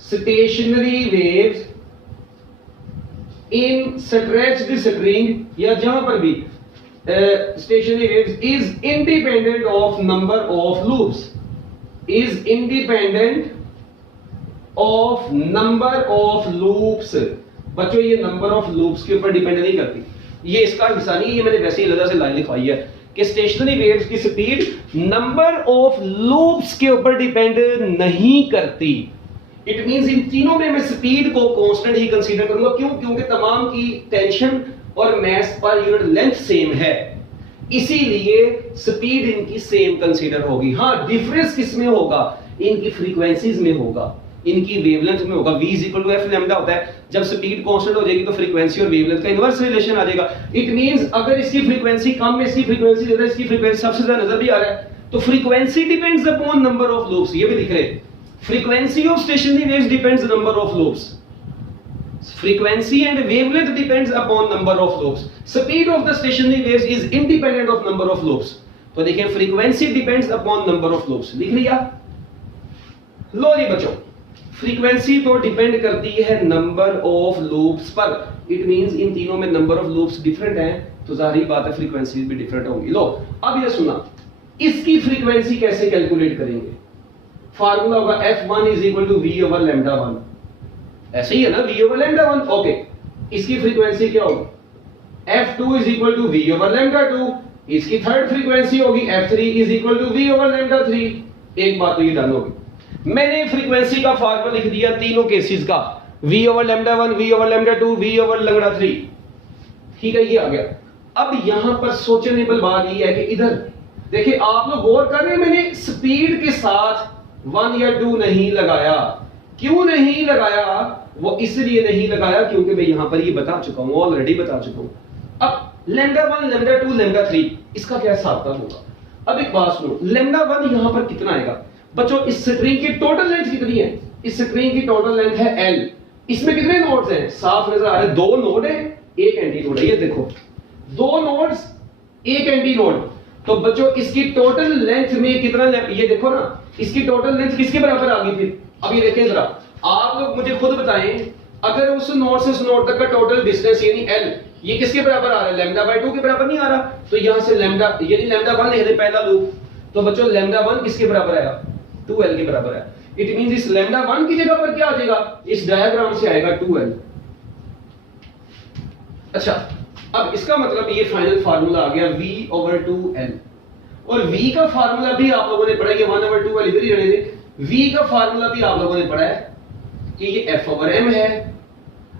stationary waves in stretched spring, या जहां पर भी stationary waves is independent of number of loops, is independent of number of loops। बच्चों ये number of loops के ऊपर depend नहीं करती, ये इसका हिस्सा नहीं है, ये मैंने वैसे ही अलग से लाइन लिखवाई है कि स्टेशनरी वेव्स की स्पीड नंबर ऑफ लूप्स के ऊपर डिपेंड नहीं करती। इट मींस इन तीनों में मैं स्पीड को कांस्टेंट ही कंसीडर करूंगा। क्यों? क्योंकि तमाम की टेंशन और मास पर यूनिट लेंथ सेम है। इसीलिए स्पीड इनकी सेम कंसीडर होगी। हाँ, डिफरेंस किस में होगा? इनकी फ्रीक्वेंसीज में होगा, इनकी वेवलेंथ में होगा। v is equal to F lambda होता है। जब स्पीड कांस्टेंट हो जाएगी तो फ्रीक्वेंसी और वेवलेंथ का इनवर्स रिलेशन आ जाएगा। इट मींस अगर इसकी फ्रीक्वेंसी कम है, इसकी फ्रीक्वेंसी ज्यादा, इसकी फ्रीक्वेंसी सबसे ज्यादा नजर भी आ रहा है, तो frequency depends upon number of loops. ये भी लिख रहे हैं, frequency of stationary waves depends number of loops. Frequency and wavelength depends upon number of loops. Speed of the stationary waves is independent of number of loops. तो देखिए frequency depends upon number of loops. लिख लिया? लो जी बच्चों, frequency तो depend करती है number of loops पर। It means इन तीनों में number of loops different हैं, तो जाहिर बात है frequency भी different होंगी। लो अब ये सुना, इसकी frequency कैसे calculate करेंगे? फार्मूला होगा f1 is equal to v over lambda 1। ऐसे ही है ना, v over lambda 1। ओके, इसकी फ्रीक्वेंसी क्या होगी? f2 is equal to v over lambda 2। इसकी थर्ड फ्रीक्वेंसी होगी f3 is equal to v over lambda 3। एक बात तो ये डन होगी। मैंने फ्रीक्वेंसी का फार्मूला लिख दिया तीनों केसेस का, v over lambda 1, v over lambda 2, v over lambda 3। ठीक है, ये आ गया। अब यहां पर सोचनेबल बात ये है कि इधर देखिए, आप लोग गौर कर रहे हैं, मैंने स्पीड के साथ 1 या 2 नहीं लगाया। क्यों नहीं लगाया? वो इसलिए नहीं लगाया क्योंकि मैं यहां पर ये बता चुका हूं, ऑलरेडी बता चुका हूं। अब लैम्डा 1, लैम्डा 2, लैम्डा 3 इसका क्या हिसाब होगा? अब एक बात सुनो, लैम्डा 1 यहां पर कितना आएगा बच्चों? इस स्ट्रिंग की टोटल लेंथ कितनी है? इस स्ट्रिंग की टोटल लेंथ है l। इसमें कितने नोड्स हैं? साफ नजर आ रहे हैं, 2 नोड है, एक एंटी नोड है। ये देखो, 2 नोड्स, एक एंटी नोड। तो बच्चों इसकी टोटल लेंथ में कितना, ये देखो ना, इसकी टोटल लेंथ किसके बराबर आ गई फिर? अब ये देखें जरा, आप लोग मुझे खुद बताएं, अगर उस नोड से उस नोड तक का टोटल डिस्टेंस यानी l, ये किसके बराबर आ रहा है? लैम्डा बाय 2 के बराबर नहीं आ रहा। तो यहां से लैम्डा यानी लैम्डा 1 लिख दे पहला लूप। तो बच्चों लैम्डा 1 किसके बराबर आया? 2l के बराबर आया। इट मींस इस लैम्डा 1 की जगह पर क्या आ जाएगा? इस डायग्राम से आएगा 2l। अच्छा, अब इसका मतलब ये फाइनल फार्मूला आ गया v over 2l। और v का फार्मूला भी आप लोगों ने पढ़ा है, 1 over 2l इधर ही रहने दे। v का फार्मूला भी आप लोगों ने पढ़ा है कि ये f over m है।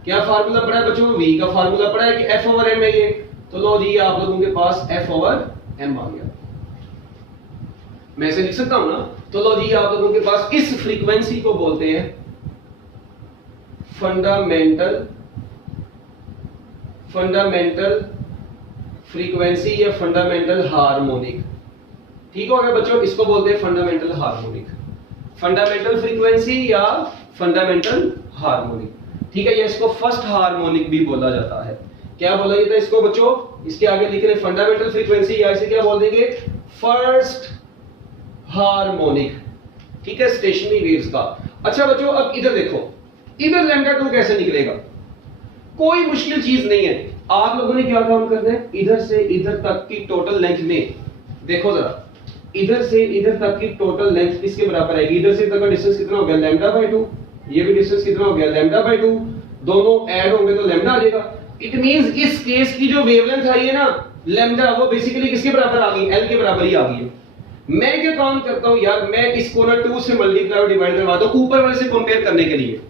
क्या फार्मूला पढ़ा है बच्चों? v का फार्मूला पढ़ा है कि f over m है ये। तो लो जी, आप लोगों के पास f over m आ गया। मैं इसे लिख सकता हूं ना? तो लो जी, आप लोगों के पास इस फ्रीक्वेंसी को बोलते हैं फंडामेंटल फ्रीक्वेंसी या फंडामेंटल हार्मोनिक। ठीक हो गया बच्चों, इसको बोलते हैं फंडामेंटल हार्मोनिक, फंडामेंटल फ्रीक्वेंसी या फंडामेंटल हार्मोनिक। ठीक है, या इसको फर्स्ट हार्मोनिक भी बोला जाता है। क्या बोला जाता है इसको बच्चों? इसके आगे लिख रहे फंडामेंटल फ्रीक्वेंसी, या इसे क्या बोल देंगे? First harmonic. ठीक है, स्टेशनरी वेव्स का। अच्छा बच्चों, अब इधर देखो, इधर लैम्डा 2 कैसे निकलेगा? कोई मुश्किल चीज नहीं है। आप लोगों ने क्या काम करना है? इधर से इधर तक की टोटल लेंथ में देखो जरा, इधर से इधर तक की टोटल लेंथ किसके बराबर आएगी? इधर से इधर का डिस्टेंस कितना हो गया? Lambda by 2। ये भी डिस्टेंस कितना हो गया? Lambda by 2। दोनों ऐड होंगे तो लैम्डा आ जाएगा। इट मींस इस केस की जो वेवलेंथ आई है ना लैम्डा, वो बेसिकली किसके बराबर आ गई? l के बराबर ही आ गई है। मैं क्या काम करता हूं यार, मैं इसको ना 2 से मल्टीप्लाई और डिवाइड करवा दूं ऊपर वाले से कंपेयर करने के लिए।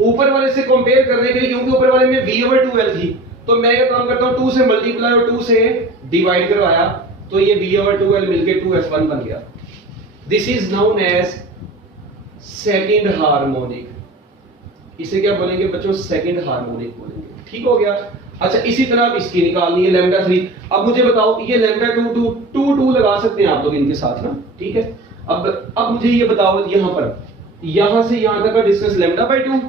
ऊपर वाले से कंपेयर करने के लिए, क्योंकि ऊपर वाले में v over 2l थी, तो मैं क्या काम करता हूं 2 से मल्टीप्लाई और 2 से डिवाइड करवाया, तो ये v over 2l मिलके 2f1 बन गया। This is known as second harmonic. इसे क्या बोलेंगे बच्चों? सेकंड हार्मोनिक बोलेंगे। ठीक हो गया। अच्छा, इसी तरह अब इसकी निकालनी है लैम्डा 3। अब मुझे बताओ, ये लैम्डा 2 लगा सकते हैं आप लोग इनके साथ ना? ठीक है। अब मुझे ये बताओ, यहां पर यहां से यहां तक का distance lambda by 2,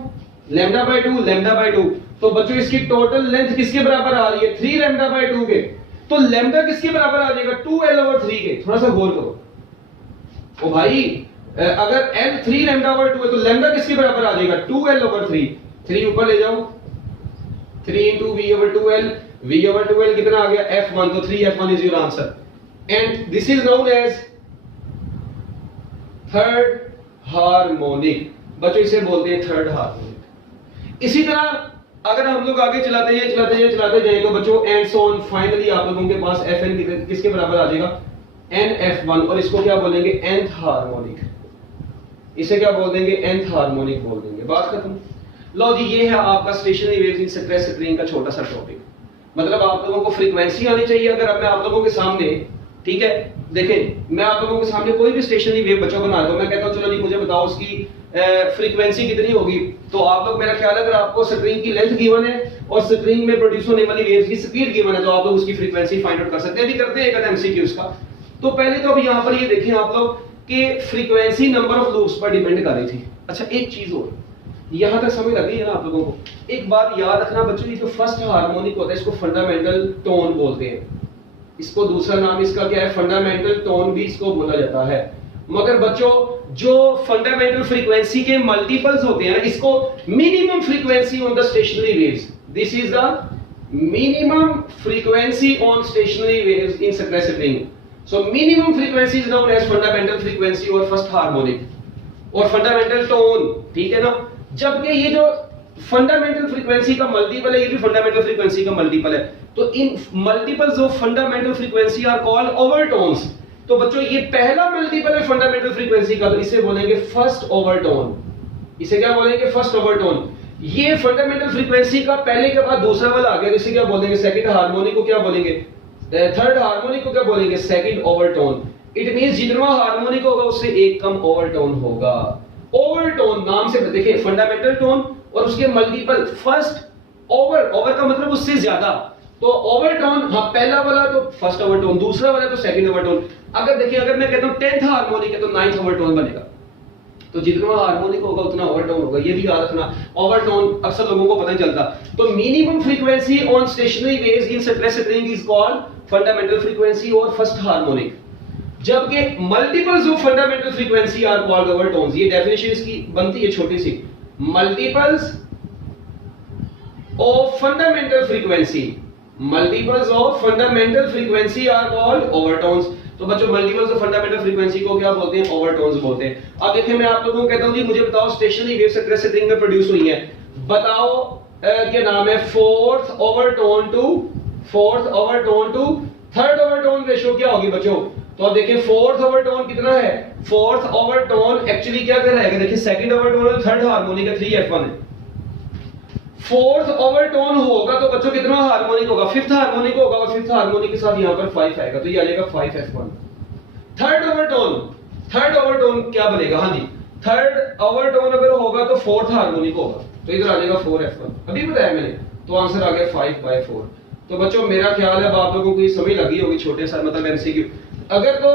lambda by 2, lambda by 2। तो बच्चों इसकी टोटल लेंथ किसके बराबर आ रही है? 3 लैम्डा बाय 2 के। तो लैम्डा किसके बराबर आ जाएगा? 2l over 3 के। थोड़ा सा गौर करो ओ भाई, अगर l 3 लैम्डा over 2 है तो लैम्डा किसके बराबर आ जाएगा? 2l over 3। 3 ऊपर ले जाओ, 3 into v over 2l। v over 2l कितना आ गया? f1। तो 3f1 is your answer, and this is known as third harmonic. बच्चों इसे बोलते हैं थर्ड हार्मोनिक। इसी तरह अगर हम लोग आगे चलाते जाए तो बच्चों एंड सो ऑन, फाइनली आप लोगों के पास fn किसके बराबर आ जाएगा? nf1। और इसको क्या बोलेंगे? nth harmonic. इसे क्या बोल देंगे? nth हार्मोनिक बोल देंगे। बात खत्म। लो जी, ये है आपका stationary waves in stress spring का छोटा सा टॉपिक। मतलब आप लोगों को फ्रीक्वेंसी आनी चाहिए। अगर अब मैं आप लोगों के सामने, ठीक है, देखें मैं आप लोगों के सामने कोई भी स्टेशनरी वेव बच्चों बना रहा हूं, मैं कहता हूं चलो जी मुझे बताओ उसकी फ्रीक्वेंसी कितनी होगी, तो आप लोग, मेरा ख्याल है अगर आपको स्ट्रिंग की लेंथ गिवन है और स्ट्रिंग में प्रोड्यूस होने वाली वेव्स की स्पीड गिवन है, तो आप लोग उसकी फ्रीक्वेंसी फाइंड आउट कर सकते हैं। अभी करते हैं एक एमसीक्यूज का। तो पहले तो अब यहाँ पर ये देखें आप लोग कि फ्रीक्वेंसी नंबर ऑफ लूप्स पर डिपेंड कर रही थी। अच्छा एक चीज और, यहां तक समझ लग गई है ना आप लोगों को? एक बात याद रखना बच्चों, ये जो फर्स्ट हार्मोनिक होता है इसको फंडामेंटल टोन बोलते हैं। इसको दूसरा नाम इसका क्या है? फंडामेंटल टोन भी इसको बोला जाता है। मगर बच्चों जो फंडामेंटल फ्रीक्वेंसी के मल्टीपल्स होते हैं, इसको minimum frequency on the stationary waves, this is the minimum frequency on stationary waves in suppressed string. So minimum frequency is known as fundamental frequency और first harmonic or fundamental tone, ठीक है ना? जबकि ये जो फंडामेंटल फ्रीक्वेंसी का multiple है, ये भी फंडामेंटल फ्रीक्वेंसी का मल्टीपल है। तो इन multiples of fundamental frequency are called overtones. तो बच्चों ये पहला मल्टीपल है फंडामेंटल फ्रीक्वेंसी का, तो इसे बोलेंगे फर्स्ट ओवरटोन। इसे क्या बोलेंगे? First overtone. ये फंडामेंटल फ्रीक्वेंसी का पहले के बाद दूसरा वाला आ गया, इसे क्या बोलेंगे? सेकंड हार्मोनिक को क्या बोलेंगे? थर्ड हार्मोनिक को क्या बोलेंगे? Second overtone. इट मींस जितना हार्मोनिक होगा उससे एक कम ओवरटोन होगा। ओवरटोन नाम से देखिए, फंडामेंटल टोन और उसके मल्टीपल, फर्स्ट ओवर, ओवर का मतलब उससे ज्यादा, तो ओवरटोन, हाँ पहला वाला तो फर्स्ट ओवरटोन, दूसरा वाला तो सेकंड ओवरटोन। अगर देखिए, अगर मैं कहता हूं 10th हार्मोनिक है तो 9th ओवरटोन बनेगा। तो जितना हार्मोनिक होगा उतना ओवरटोन होगा, ये भी याद रखना। ओवरटोन अक्सर लोगों को पता नहीं चलता। तो minimum frequency on stationary waves in suppressed string is called fundamental frequency और फर्स्ट हार्मोनिक, जबकि multiples of fundamental frequency are called overtones. ये डेफिनेशन इसकी बनती है छोटी सी, multiples of fundamental frequency, multiples of fundamental frequency are called overtones. तो बच्चों मल्टीपल्स ऑफ फंडामेंटल फ्रीक्वेंसी को क्या बोलते हैं? ओवरटोन्स बोलते हैं। अब देखिए मैं आप लोगों को कहता हूं जी मुझे बताओ स्टेशनरी वेव सप्रेस्ड स्ट्रिंग में प्रोड्यूस हुई है, बताओ क्या नाम है? Fourth overtone to third overtone ratio क्या होगी बच्चों? तो अब देखिए फोर्थ ओवरटोन कितना है? फोर्थ ओवरटोन एक्चुअली क्या कर रहेगा? देखिए सेकंड ओवरटोन और थर्ड हार्मोनिक है, 3f1 है। फोर्थ ओवरटोन होगा तो बच्चों कितना हार्मोनिक होगा? फिफ्थ हार्मोनिक होगा, और फिफ्थ हार्मोनिक के साथ यहां पर 5 आएगा, तो ये आ जाएगा 5f1। थर्ड ओवरटोन क्या बनेगा? हाँ जी, थर्ड ओवरटोन अगर होगा तो फोर्थ हार्मोनिक होगा, तो इधर आ जाएगा 4f1। अभी बताया मैंने, तो आंसर आ गया 5/4। तो बच्चों मेरा ख्याल है आप लोगों को ये समझ लगी होगी, छोटे सा मतलब एमसीक्यू। अगर तो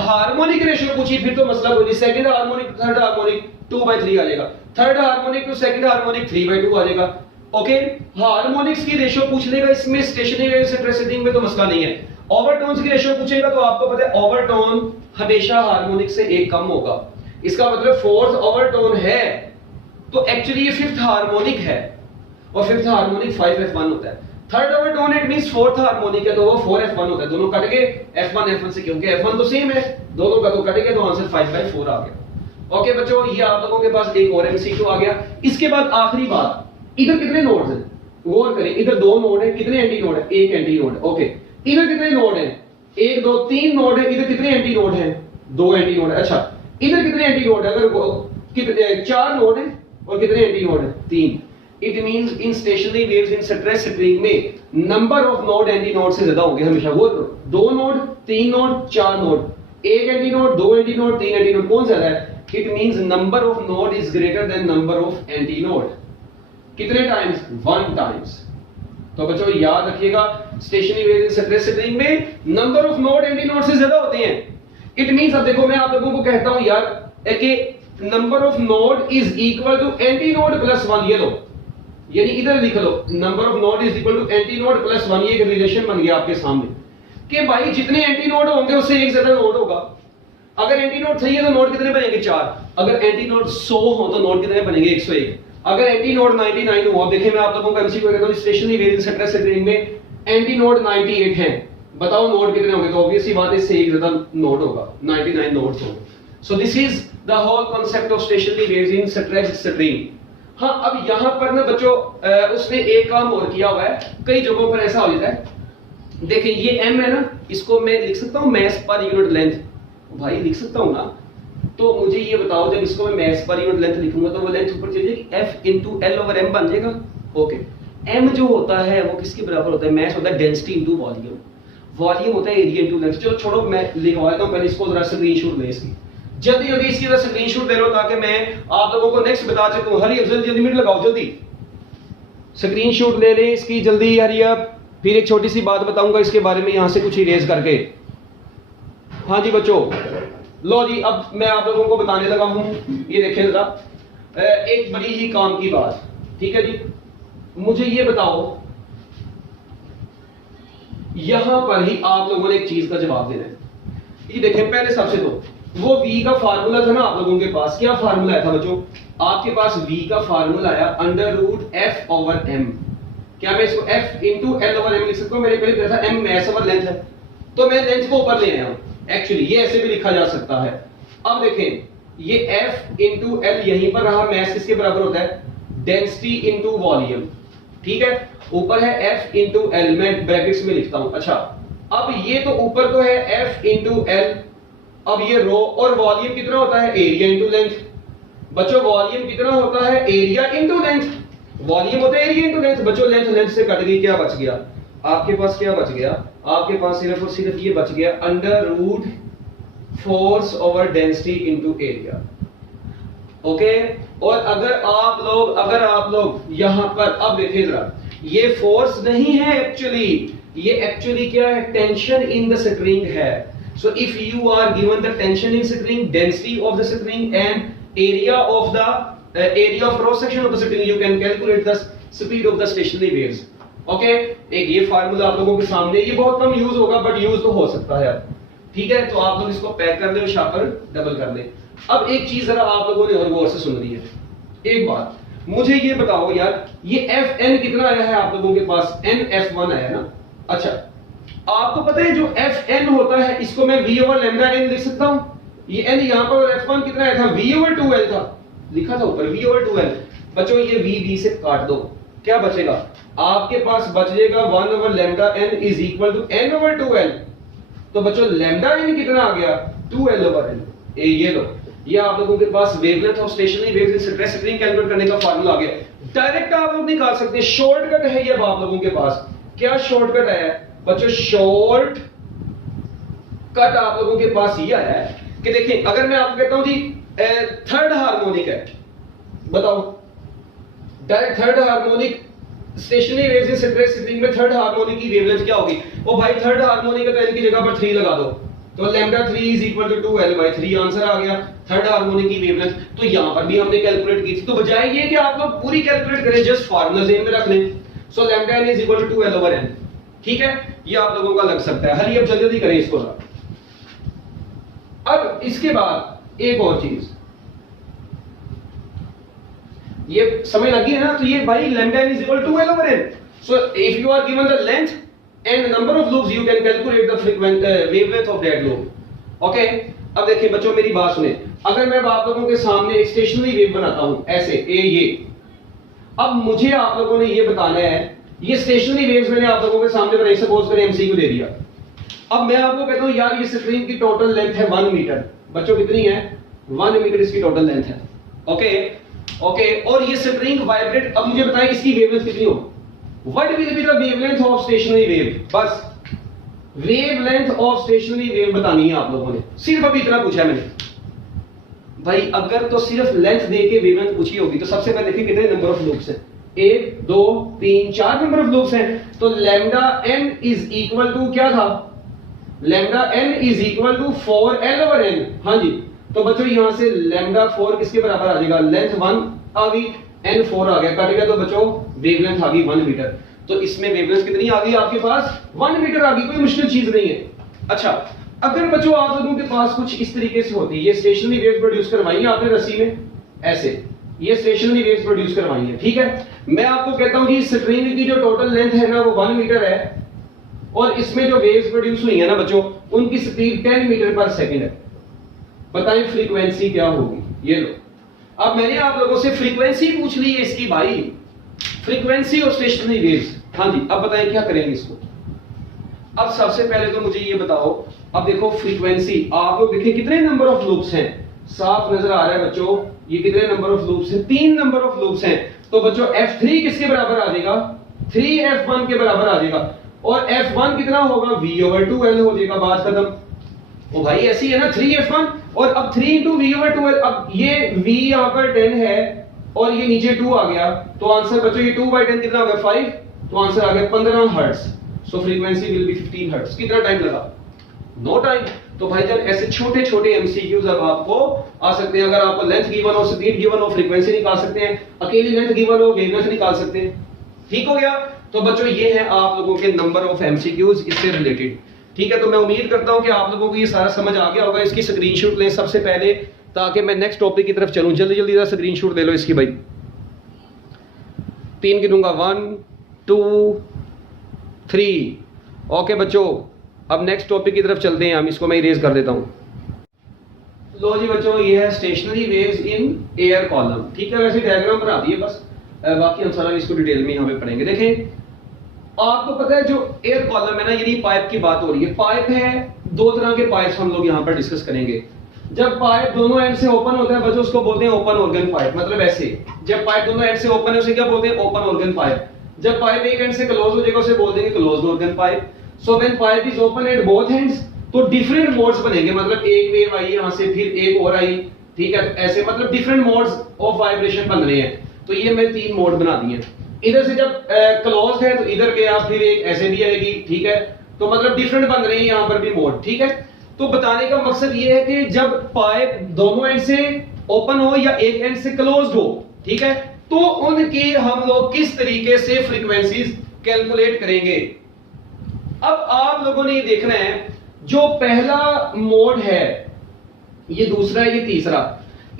हार्मोनिक रेशियो पूछी फिर तो मसला कोई नहीं, सेकंड हार्मोनिक थर्ड हार्मोनिक 2/3 आ जाएगा, third harmonic to second harmonic 3/2 आ जाएगा। ओके, हार्मोनिक्स की रेशियो पूछ लेगा इसमें स्टेशनरी वेव सप्रेस्ड स्ट्रिंग में तो मसला नहीं है। ओवरटोन्स की रेशियो पूछेगा तो आपको पता है ओवरटोन हमेशा हार्मोनिक से एक कम होगा। इसका मतलब फोर्थ ओवरटोन है तो एक्चुअली ये फिफ्थ हार्मोनिक है, और फिफ्थ हार्मोनिक 5f1 होता है। Third overtone it means fourth harmonic है तो वो 4f1 होता है। दोनों कट गए f1 से, क्योंकि f1 तो सेम है, दोनों का तो कट गया, तो आंसर 5/4 आ गया। ओके बच्चों, ये आप लोगों के पास एक और एमसीक्यू आ गया। इसके बाद आखिरी बात, इधर कितने नोड्स हैं? गौर करें, इधर 2 नोड है, कितने एंटी नोड है? एक एंटी नोड। ओके, इधर कितने नोड है? 1 2 3 नोड है। इधर कितने एंटी नोड है? 2 एंटी नोड है। अच्छा, इधर कितने एंटी नोड है? अगर कितने 4 नोड है, और कितने एंटी नोड है? 3। It means in stationary waves in suppressed string में number of node anti node से ज्यादा होंगे हमेशा। वो 2 node 3 node 4 node, 1 anti node 2 anti node 3 anti node, कौन ज्यादा है? It means number of node is greater than number of anti node. कितने टाइम्स? 1 टाइम्स। तो बच्चों याद रखिएगा, stationary wave in suppressed string में number of node anti node से ज्यादा होते हैं। इट मींस, अब देखो मैं आप लोगों को कहता हूं यार कि number of node is equal to anti node plus 1, ये लो, यानी इधर लिख लो number of node is equal to anti node plus 1। ये एक रिलेशन बन गया आपके सामने कि भाई जितने एंटी नोड होंगे उससे एक ज्यादा नोड होगा। अगर एंटी नोड 3 है तो नोड कितने बनेंगे? 4। अगर एंटी नोड 100 हो तो नोड कितने बनेंगे? 101। अगर एंटी नोड 99 हो, देखिए मैं आप लोगों को एमसीक्यू कहता हूं stationery wave in suppressed string में एंटी नोड 98 हैं, बताओ नोड कितने होंगे? तो ऑब्वियसली बात है इससे एक ज्यादा नोड होगा, 99 नोड्स होंगे। So this is the whole concept of stationary waves in suppressed string. हाँ, अब यहां पर ना बच्चों उसने एक काम और किया हुआ है, कई जगहों पर ऐसा हो जाता है। देखिए ये m है ना, इसको मैं लिख सकता हूं मास पर यूनिट लेंथ, भाई लिख सकता हूं ना। तो मुझे ये बताओ, जब इसको मैं मास पर यूनिट लेंथ लिखूंगा तो वो लेंथ ऊपर चली जाएगी, f * l/m बन जाएगा। ओके, m जो होता है वो किसके बराबर होता है, मैथ होता है डेंसिटी इनटू वॉल्यूम, वॉल्यूम होता है एरिया इनटू लेंथ। चलो छोड़ो, मैं लिखवा देता हूं पहले इसको, जरा स्क्रीनशॉट ले इसकी, जल्दी जल्दी इसकी जरा स्क्रीनशॉट ले लो ताकि मैं आप लोगों को नेक्स्ट बता सकूं। हरी अप, जल्दी जल्दी मिनट लगाओ, जल्दी स्क्रीनशॉट ले लें इसकी, जल्दी हरी अप। फिर एक छोटी सी बात बताऊंगा इसके बारे में यहां से कुछ इरेज करके। हाँ जी बच्चों, लो जी अब मैं आप लोगों को बताने लगा हूं, ये देखें जरा, एक बड़ी ही काम की बात, ठीक है जी। मुझे ये बताओ, यहां पर ही आप लोगों ने एक चीज का जवाब देना है। ये देखें पहले सबसे तो वो v का फार्मूला था ना आप लोगों के पास, क्या फार्मूला आया था बच्चों, आपके पास v का फार्मूला आया under root f over m। क्या मैं इसको f into l over m लिख सकता हूं, मैंने पहले कहा था m मैस ओवर लेंथ है, तो मैं लेंथ को ऊपर ले आया हूं। एक्चुअली ये ऐसे भी लिखा जा सकता है। अब देखें ये f इंटू l यहीं पर रहा, मैस किसके बराबर होता है, डेंसिटी इंटू वॉल्यूम, ठीक है। ऊपर है f इंटू l, मैं ब्रैकेट्स में लिखता हूं। अच्छा अब ये तो ऊपर तो है f इंटू l, अब ये रो, और वॉल्यूम कितना होता है, एरिया इंटू लेंथ। बच्चों वॉल्यूम कितना होता है, एरिया इंटू लेंथ, वॉल्यूम होता है एरिया इंटू लेंथ। बच्चों लेंथ लेंथ से कट गई, क्या बच गया आपके पास, क्या बच गया आपके पास, सिर्फ और सिर्फ ये बच गया under root force over density into area. Okay, और अगर आप लोग यहां पर अब देखें जरा, ये फोर्स नहीं है एक्चुअली, ये एक्चुअली क्या है, टेंशन इन द स्प्रिंग है। So if you are given the tension in spring, density of the spring and area of the area of cross section of the spring, you can calculate the speed of the stationary waves. Okay, एक ये formula आप लोगों के सामने, ये बहुत कम use होगा but use तो हो सकता है। ठीक है, तो आप लोग इसको पैक कर ले, शार्पर डबल कर ले। अब एक चीज जरा आप लोगों ने और गौर से सुन रही है, एक बात मुझे ये बताओ यार, ये Fn कितना आया है आप लोगों के पास, NF1 आया ना। अच्छा आपको पता है जो Fn होता है इसको मैं V ओवर लैम्डा n लिख सकता हूं। ये n यहां पर, और F1 कितना आया था, V ओवर 2l था, लिखा था ऊपर V ओवर 2l। बच्चों ये V से काट दो, क्या बचेगा आपके पास, बच जाएगा 1 over lambda n is equal to n over 2l। तो बच्चों लैम्डा n कितना आ गया, 2l ओवर n। ये लो, ये आप लोगों के पास wavelength of stationary waves in stress spring calculate करने का फार्मूला आ गया। डायरेक्ट आप लोग निकाल सकते हैं, शॉर्टकट है ये आप लोगों के पास। क्या शॉर्टकट है बच्चों, शॉर्ट कट आप लोगों के पास ये आया है कि देखिए, अगर मैं आपको कहता हूं जी थर्ड हार्मोनिक है, बताओ direct third harmonic stationery waves in stress spring में थर्ड हार्मोनिक की वेवलेंथ क्या होगी। ओ भाई थर्ड हार्मोनिक है तो n की जगह पर 3 लगा दो, तो lambda 3 is equal to 2l/3 answer आ गया थर्ड हार्मोनिक की वेवलेंथ। तो यहां पर भी हमने कैलकुलेट की थी, तो बजाय ये कि आप लोग पूरी कैलकुलेट करें, जस्ट फार्मूला ज़हन में रख लें। So lambda n is equal to 2l/n, ठीक है, ये आप लोगों का लग सकता है। हरी अब जल्दी जल्दी करें इसको। अब इसके बाद एक और चीज, ये समझ लगी है ना, तो ये भाई lambda n is equal to l over n। So if you are given the length and number of loops, you can calculate the frequent wavelength of that loop. Okay, अब देखिए बच्चों मेरी बात सुने, अगर मैं आप लोगों के सामने एक स्टेशनरी वेव बनाता हूं ऐसे ये, अब मुझे आप लोगों ने ये बताना है, ये स्टेशनरी वेव्स मैंने आप लोगों के सामने बनाई, सपोज करें एमसीक्यू दे दिया। अब मैं आपको कहता हूं यार ये स्प्रिंग की टोटल लेंथ है 1 मीटर। बच्चों कितनी है, 1 मीटर इसकी टोटल लेंथ है। ओके, और ये स्प्रिंग वाइब्रेट, अब मुझे बताएं इसकी वेवलेंथ कितनी हो, what will be the wavelength of stationary wave. बस वेवलेंथ ऑफ स्टेशनरी वेव बतानी है आप लोगों ने, सिर्फ अभी इतना पूछा है मैंने। भाई अगर तो सिर्फ लेंथ दे के वेवलेंथ पूछी होगी तो सबसे पहले देखिए कितने नंबर ऑफ लूप्स हैं, 1 2 3 4 नंबर ऑफ लूप्स हैं। तो lambda n is equal to क्या था, lambda n is equal to 4l over n। हाँ जी, तो बच्चों यहां से लैम्डा 4 किसके बराबर आ जाएगा, लेंथ 1 आ गई, n 4 आ गया, कट गया, तो बच्चों वेवलेंथ आ गई 1 मीटर। तो इसमें वेवलेंथ कितनी आ गई आपके पास, 1 मीटर आ गई, कोई मुश्किल चीज नहीं है। अच्छा अगर बच्चों आप लोगों के पास कुछ इस तरीके से होती है, ये स्टेशनरी वेव्स प्रोड्यूस करवाई है आपने रस्सी में ऐसे, ये स्टेशनरी वेव्स प्रोड्यूस करवाई है, ठीक है। मैं आपको कहता हूं कि स्प्रिंग की जो टोटल लेंथ है ना वो 1 मीटर है, और इसमें जो वेव्स प्रोड्यूस हुई है ना बच्चों, उनकी स्पीड 10 मीटर पर सेकंड है। बताएं फ्रीक्वेंसी क्या होगी, ये लो। अब मैंने आप लोगों से फ्रीक्वेंसी पूछ ली है इसकी भाई, फ्रीक्वेंसी ऑफ स्टेशनरी वेव्स। हाँ जी, अब बताएं क्या करेंगे इसको। अब सबसे पहले तो मुझे ये बताओ, अब देखो फ्रीक्वेंसी, आप लोग देखिए कितने नंबर ऑफ लूप्स हैं, साफ नजर आ रहा है बच्चों, ये कितने नंबर ऑफ लूप्स हैं, 3 नंबर ऑफ लूप्स हैं। तो बच्चों F3 किसके बराबर आ जाएगा, 3f1 के बराबर आ जाएगा, और f1 कितना होगा, v/2l हो जाएगा, बात खत्म। ओ भाई ऐसी है ना 3f1, और अब 3 into v/2l, अब ये v यहां पर 10 है और ये नीचे 2 आ गया, तो आंसर बच्चों ये 2/10 कितना हो गया 5, तो आंसर आ गया 15 hertz. So frequency will be 15 hertz. कितना टाइम लगा, नो टाइम। तो भाईजान ऐसे छोटे छोटे एमसीक्यूज अब आपको आ सकते हैं। अगर आपको लेंथ गिवन हो, स्पीड गिवन हो, फ्रीक्वेंसी निकाल सकते हैं, अकेली लेंथ गिवन हो, वेवलेंथ निकाल सकते हैं। ठीक हो गया। तो बच्चों ये है आप लोगों के नंबर ऑफ एमसीक्यूज इससे रिलेटेड। ठीक है, तो मैं उम्मीद करता हूं कि आप लोगों को ये सारा समझ आ गया होगा। इसकी स्क्रीनशॉट लें सबसे पहले, ताकि मैं नेक्स्ट टॉपिक की तरफ चलूं। जल्दी जल्दी जरा स्क्रीनशॉट ले लो इसकी भाई। 3 गिनूंगा, 1 2 3। ओके बच्चों, अब नेक्स्ट टॉपिक की तरफ चलते हैं हम। इसको मैं इरेज कर देता हूं। लो जी बच्चों, ये है stationary waves in air column. ठीक है, वैसे डायग्राम बना दिए बस, बाकी हम सारा इसको डिटेल में यहाँ पे पढ़ेंगे। देखें, आपको पता है जो एयर कॉलम है ना, यानी पाइप की बात हो रही है। पाइप है, दो तरह के पाइप्स हम लोग यहाँ पर डिस्कस करेंगे। जब पाइप दोनों एंड से ओपन होता है बच्चों, उसको बोलते हैं ओपन ऑर्गन पाइप। मतलब ऐसे, जब पाइप दोनों एंड से ओपन है उसे क्या बोलते हैं, ओपन ऑर्गन पाइप। जब पाइप एक एंड से क्लोज हो जाएगा उसे बोल देंगे closed organ pipe. So when pipe is open at both ends, तो डिफरेंट मोड्स बनेंगे। मतलब एक वेव आई यहाँ से, फिर एक और आई, ठीक है, ऐसे मतलब डिफरेंट मोड्स ऑफ वाइब्रेशन बन रहे हैं। तो ये मैं 3 मोड बना दिए। इधर से जब क्लोज है तो इधर गया, फिर एक ऐसे भी आएगी, ठीक है। तो मतलब डिफरेंट बन रहे हैं यहाँ पर भी मोड, ठीक है। तो बताने का मकसद ये है कि जब पाइप दोनों एंड से ओपन हो या एक एंड से क्लोज्ड हो, ठीक है, तो उनकी हम लोग किस तरीके से फ्रीक्वेंसीज कैलकुलेट करेंगे। अब आप लोगों ने ये देखना है, जो पहला मोड है, ये दूसरा है, ये तीसरा।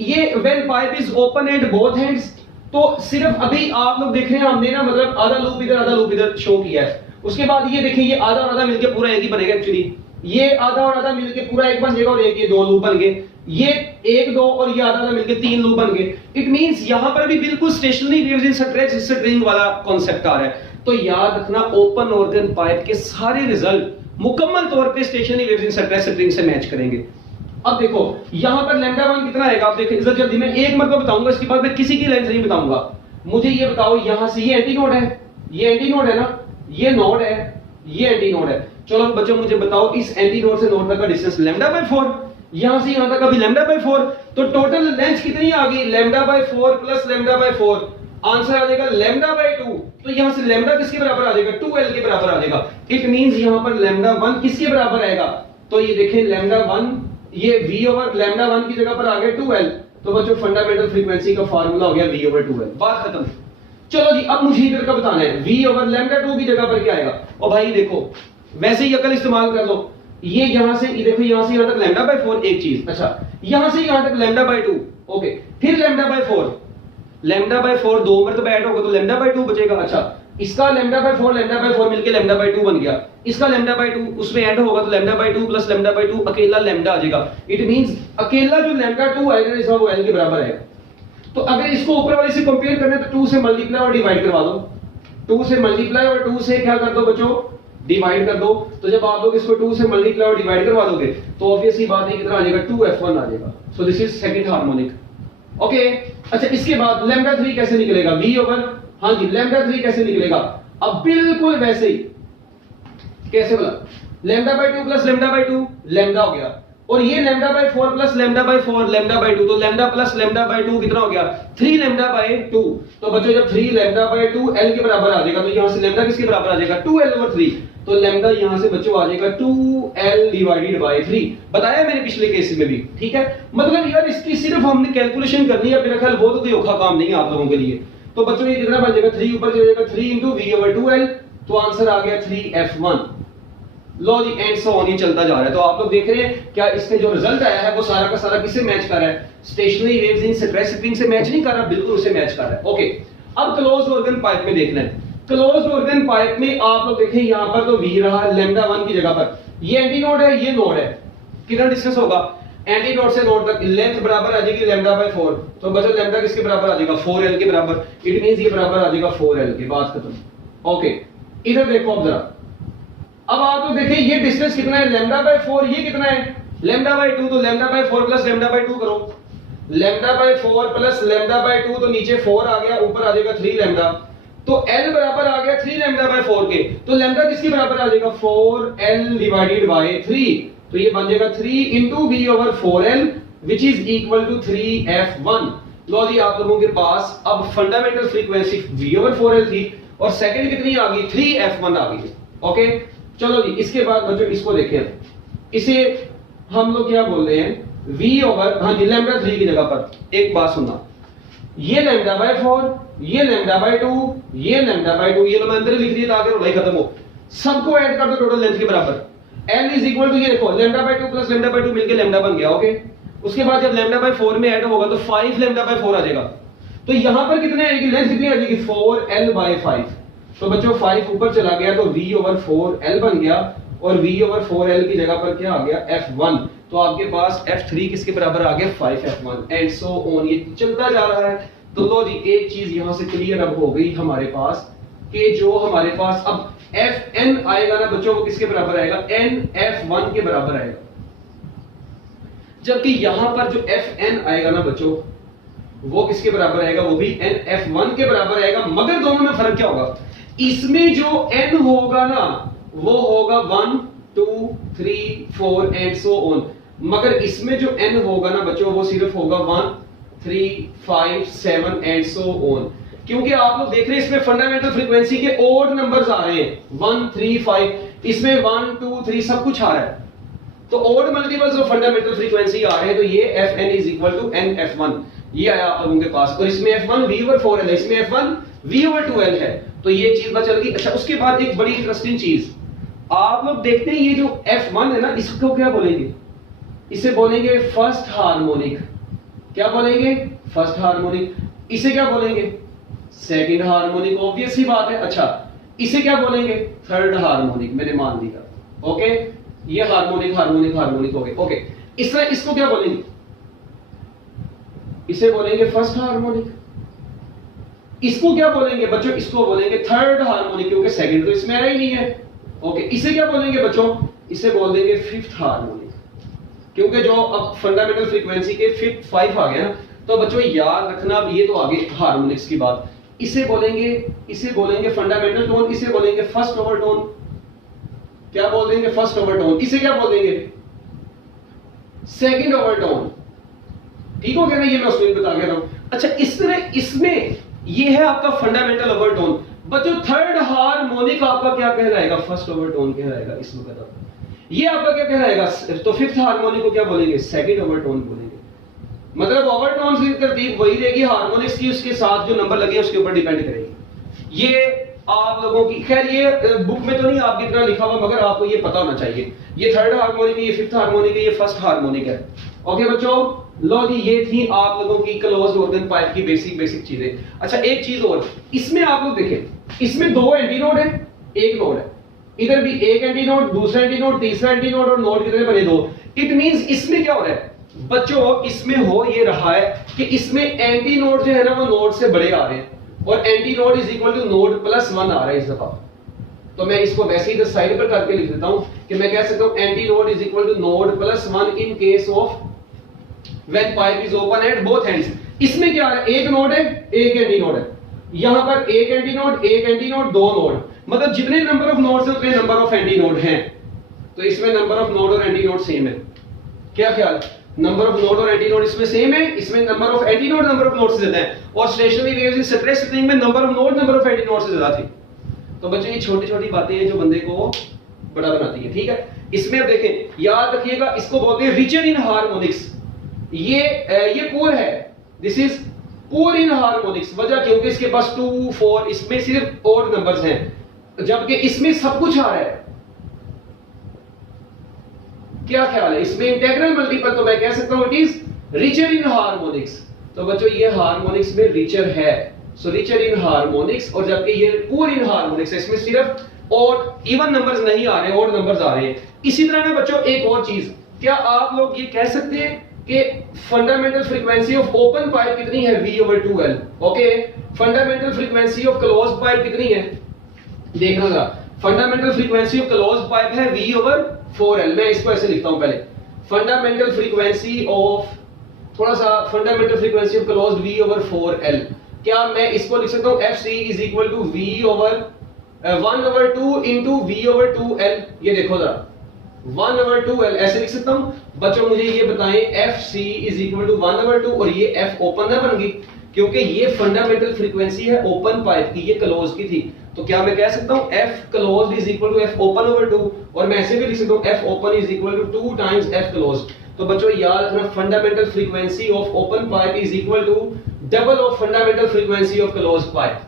ये when pipe is open at both ends, तो सिर्फ अभी आप लोग देख रहे हैं हमने ना, मतलब आधा लूप इधर आधा लूप इधर शो किया है। उसके बाद ये देखिए, ये आधा और आधा मिलके पूरा एक ही बनेगा। एक्चुअली ये आधा और आधा मिलके पूरा एक बन जाएगा, और एक ये 2 लूप बन गए। ये 1 2 और ये आधा आधा मिलके 3 लूप बन गए। इट मींस यहां पर भी बिल्कुल स्टेशनरी वेव्स इन स्ट्रेच स्ट्रिंग वाला कांसेप्ट आ रहा है। तो याद रखना, ओपन ऑर्गन पाइप के सारे रिजल्ट मुकम्मल तौर पे स्टेशनरी वेव्स इन स्ट्रेच स्ट्रिंग से मैच करेंगे। अब देखो यहां पर λ1 कितना आएगा, आप देखिए इधर जल्दी, मैं एक मरतबा बताऊंगा, इसके बाद मैं किसी की लेंथ नहीं बताऊंगा। मुझे ये बताओ, यहां से ये एंटी नोड है, ये एंटी नोड है ना, ये नोड है, ये एंटी नोड है। चलो बच्चों मुझे बताओ, इस एंटी नोड से नोड तक का डिस्टेंस λ/4, यहां से यहां तक का भी λ/4। तो टोटल लेंथ कितनी आ गई, λ/4 प्लस λ/4, आंसर आ जाएगा λ/2। तो यहां से लैम्डा किसके बराबर आ जाएगा, 2l के बराबर आ जाएगा। इट मींस यहां पर λ1 किसके बराबर आएगा, तो ये देखें λ1, ये v/λ1 की जगह पर आ गया 2l। तो बच्चों फंडामेंटल फ्रीक्वेंसी का फार्मूला हो गया v/2l। बात खत्म। चलो जी, अब मुझे इधर का बताना है, v/λ2 की जगह पर क्या आएगा। और भाई देखो, वैसे ही अकल इस्तेमाल कर लो। ये यहां से देखो, यहां से यहां तक λ/4 एक चीज, अच्छा यहां से यहां तक λ/2, ओके, फिर λ/4, λ/4 दो मरतबा ऐड होगा तो λ/2 बचेगा। अच्छा, इसका λ/4 मिलके λ/2 बन गया, इसका λ/2 उसमें ऐड होगा तो λ/2 प्लस λ/2 अकेला लैम्डा आ जाएगा। इट मींस अकेला जो λ2 आएगा इसका वो l के बराबर आएगा। तो अगर इसको ऊपर वाले से कंपेयर करना है तो 2 से मल्टीप्लाई और डिवाइड करवा दो। 2 से मल्टीप्लाई और 2 से क्या कर दो बच्चों, डिवाइड कर दो। तो जब आप लोग इसको 2 से मल्टीप्लाई और डिवाइड करवा दोगे तो ऑब्वियसली बात है कितना आ जाएगा, 2f1 आ जाएगा। सो this is second harmonic, okay. अच्छा, इसके बाद λ3 कैसे निकलेगा, v/, हाँ जी, λ3 कैसे निकलेगा। अब बिल्कुल वैसे ही, कैसे बोला, λ/2 प्लस λ/2 लैम्डा हो गया, और ये λ/4 प्लस λ/4 λ/2, तो लैम्डा प्लस λ/2 कितना हो गया, 3 λ/2। तो बच्चों जब 3 λ/2 l के बराबर आ जाएगा तो यहां से लैम्डा किसके बराबर आ जाएगा, 2l/3। तो लैम्डा यहां से बच्चों आ जाएगा 2l डिवाइडेड बाय 3। बताया मैंने पिछले केस में भी, ठीक है। मतलब यार इसकी सिर्फ हमने कैलकुलेशन करनी है, मेरा ख्याल वो तो कोई औखा काम नहीं है आप लोगों के लिए। तो बच्चों ये कितना बन जाएगा, 3 ऊपर चला जाएगा, 3 into v/2l, तो आंसर आ गया 3f1। Low ji, and so on ही चलता जा रहा है। तो आप लोग देख रहे हैं क्या इसके जो रिजल्ट आया है वो सारा का सारा किससे मैच कर रहा है, स्टेशनरी वेव्स इन स्ट्रेच स्ट्रिंग से मैच नहीं कर रहा, बिल्कुल उसे मैच कर रहा है। ओके, अब क्लोज्ड ऑर्गन पाइप में देखना है। क्लोज्ड ऑर्गन पाइप में आप लोग देखें, यहां पर तो v रहा λ1 की जगह पर, ये एंटी नोड है, ये नोड है, कितना डिस्टेंस होगा, एंटी नोड से नोड तक लेंथ बराबर आ जाएगी λ/4। तो बचा लैम्डा किसके बराबर आ जाएगा, 4l के बराबर। इट मींस ये बराबर आ जाएगा 4l के। बात खत्म। ओके, इधर देखो अब जरा, अब आप लोग देखिए ये डिस्टेंस कितना है, λ/4, ये कितना है λ/2, तो λ/4 प्लस λ/2 करो, λ/4 प्लस λ/2, तो नीचे 4 आ गया, ऊपर आ जाएगा 3 लैम्डा। तो L बराबर आ गया 3 लैम्डा बाय 4 के, तो लैम्डा किसके बराबर आ जाएगा 4L डिवाइडेड बाय 3, तो ये बन जाएगा 3 into V over 4L which is equal to 3f1। लो जी आप लोगों के पास अब fundamental frequency V over 4L थी और सेकंड कितनी आ गई 3f1 आ गई। ओके चलो जी इसके बाद बच्चों इसको देखें, इसे हम लोग क्या बोल रहे हैं V ओवर, हाँ जी लैम्डा 3 की जगह पर एक बात सुनना, ये लैम्डा बाय 4, ये लैम्डा बाय 2, ये लैम्डा बाय 2, ये लो मैं अंदर लिख दिया ताकि रोलाई खत्म हो, सबको ऐड कर दो टोटल लेंथ के बराबर। L इज इक्वल टू ये देखो lambda by 2 plus lambda by 2 मिलके लैम्डा बन गया। ओके उसके बाद जब लैम्डा बाय 4 में ऐड होगा तो 5 लैम्डा बाय 4 आ जाएगा, तो यहां पर कितने आएगी लेंथ कितनी आ जाएगी 4L बाय 5, तो बच्चों 5 ऊपर चला गया तो V ओवर 4L बन गया और V ओवर 4L की जगह पर क्या आ गया f1, तो आपके पास f3 किसके बराबर आ गया 5f1 एंड सो ऑन, ये चलता जा रहा है। तो लो जी एक चीज यहां से क्लियर अब हो गई हमारे पास कि जो हमारे पास अब fn आएगा ना बच्चों वो किसके बराबर आएगा nf1 के बराबर आएगा, जबकि यहां पर जो fn आएगा ना बच्चों वो किसके बराबर आएगा वो भी nf1 के बराबर आएगा, मगर दोनों में फर्क क्या होगा, इसमें जो n होगा ना वो होगा 1 2 3 4 एंड सो ऑन, मगर इसमें जो n होगा ना बच्चों वो सिर्फ होगा 1 3 5 7 एंड सो ऑन, क्योंकि आप लोग देख रहे हैं इसमें फंडामेंटल फ्रीक्वेंसी के ओड नंबर्स आ रहे हैं 1 3 5, इसमें 1 2 3 सब कुछ आ रहा है, तो odd multiples of fundamental frequency आ रहे हैं, तो ये fn is equal to nf1 ये आया आप लोगों के पास, और इसमें f1 v over 4l है, इसमें f1 v over 2l है, तो ये चीज पता चल गई। अच्छा उसके बाद एक बड़ी इंटरेस्टिंग चीज आप लोग देखते हैं, ये जो f1 है ना इसको क्या बोलेंगे, इसे बोलेंगे फर्स्ट हार्मोनिक, क्या बोलेंगे फर्स्ट हार्मोनिक, इसे क्या बोलेंगे सेकंड हार्मोनिक, ऑब्वियस ही बात है। अच्छा इसे क्या बोलेंगे थर्ड हार्मोनिक, मैंने मान लिया। ओके ये हार्मोनिक हार्मोनिक हार्मोनिक हो गए। ओके इस तरह इसको क्या बोलेंगे, इसे बोलेंगे फर्स्ट हार्मोनिक, इसको क्या बोलेंगे बच्चों, इसको बोलेंगे थर्ड हार्मोनिक, क्योंकि सेकंड तो इसमें आया ही नहीं है। ओके इसे क्या बोलेंगे बच्चों, इसे बोल देंगे फिफ्थ हार्मोनिक, क्योंकि जो अब फंडामेंटल फ्रीक्वेंसी के फिफ्थ 5 आ गया ना, तो बच्चों याद रखना अब ये तो आगे हार्मोनिक्स की बात, इसे बोलेंगे फंडामेंटल टोन, इसे बोलेंगे फर्स्ट ओवरटोन, क्या बोल देंगे फर्स्ट ओवरटोन, इसे क्या बोल देंगे सेकंड ओवरटोन, ठीक हो गया ना, ये मैं उसमें बता के रहा हूं। अच्छा इस तरह इसमें ये है आपका फंडामेंटल ओवरटोन, बच्चों थर्ड हार्मोनिक आपका क्या कहलाएगा फर्स्ट ओवरटोन कहलाएगा, इसमें बता ये आपका क्या कहलाएगा, तो फिफ्थ हार्मोनिक को क्या बोलेंगे सेकंड ओवरटोन बोलेंगे, मतलब ओवरटोन की तरतीब वही रहेगी, हार्मोनिक्स की उसके साथ जो नंबर लगे उसके ऊपर डिपेंड करेगी। ये आप लोगों की खैर ये बुक में तो नहीं आपकी तरह लिखा हुआ, मगर आपको ये पता होना चाहिए, ये थर्ड हार्मोनिक है, ये फिफ्थ हार्मोनिक है, ये फर्स्ट हार्मोनिक है। ओके बच्चों लो जी ये थी आप लोगों की क्लोज्ड ऑर्गन पाइप की बेसिक चीजें। अच्छा एक चीज और, इसमें आप लोग देखें इसमें दो एंटी नोड है एक नोड है, इधर भी एक एंटी नोड दूसरा एंटी नोड तीसरा एंटी नोड और नोड कितने बने दो, इट मींस इसमें क्या हो रहा है बच्चों, इसमें हो ये रहा है कि इसमें एंटी नोड जो है ना वो नोड से बड़े आ रहे हैं और anti node is equal to node plus 1 आ रहा है इस दफा, तो मैं इसको वैसे ही इधर साइड पर करके लिख देता हूं कि मैं कह सकता हूं anti node is equal to node plus 1 in case of when pipe is open at both ends. इसमें क्या है एक नोड है एक एंटी नोड है, यहां पर एक एंटी नोड दो नोड, मतलब जितने नंबर ऑफ नोड्स हैं उतने नंबर ऑफ एंटी नोड हैं, तो इसमें नंबर ऑफ नोड और एंटी नोड सेम है, क्या ख्याल नंबर ऑफ नोड और एंटी नोड इसमें सेम है, इसमें number of anti node number of node से ज्यादा है, और stationary waves in straight spring में number of node number of anti node से ज्यादा थी। तो बच्चों ये छोटी-छोटी बातें हैं जो बंदे को बड़ा बनाती है, ठीक है। इसमें अब देखें याद रखिएगा इसको बोलते हैं रिचर इन हार्मोनिक्स, ये पुअर है, this is poor in harmonics, वजह क्योंकि इसके पास 2 4 इसमें सिर्फ ऑड नंबर्स हैं, जबकि इसमें सब कुछ आ रहा है, क्या ख्याल है इसमें इंटीग्रल मल्टीपल, तो मैं कह सकता हूं it is richer in harmonics. तो बच्चों ये हार्मोनिक्स में रिचर है, सो रिचर इन हार्मोनिक्स, और जबकि ये पुअर इन हार्मोनिक्स है, इसमें सिर्फ ऑड इवन नंबर्स नहीं आ रहे ऑड नंबर्स आ रहे हैं। इसी तरह ना बच्चों एक और चीज, क्या आप लोग ये कह सकते हैं कि fundamental frequency of open pipe कितनी है V over 2L, okay fundamental frequency of closed pipe कितनी है देखना जरा, fundamental frequency of closed pipe है V over 4L, मैं इसको ऐसे लिखता हूं पहले, फंडामेंटल फ्रीक्वेंसी ऑफ थोड़ा सा fundamental frequency of closed V over 4L, क्या मैं इसको लिख सकता हूं F C is equal to V over 1/2 into V over 2l? ये देखो जरा 1/2l ऐसे लिख सकता हूं? बच्चों मुझे ये बताएं F C is equal to 1/2 और ये एफ ओपन ना बन गई क्योंकि ये फंडामेंटल फ्रीक्वेंसी है ओपन पाइप की, ये क्लोज की थी, तो क्या मैं कह सकता हूं F closed is equal to F open over 2, और मैं ऐसे भी लिख सकता हूं F open is equal to 2 times F closed. तो बच्चों याद रखना fundamental frequency of open pipe is equal to double of fundamental frequency of closed pipe.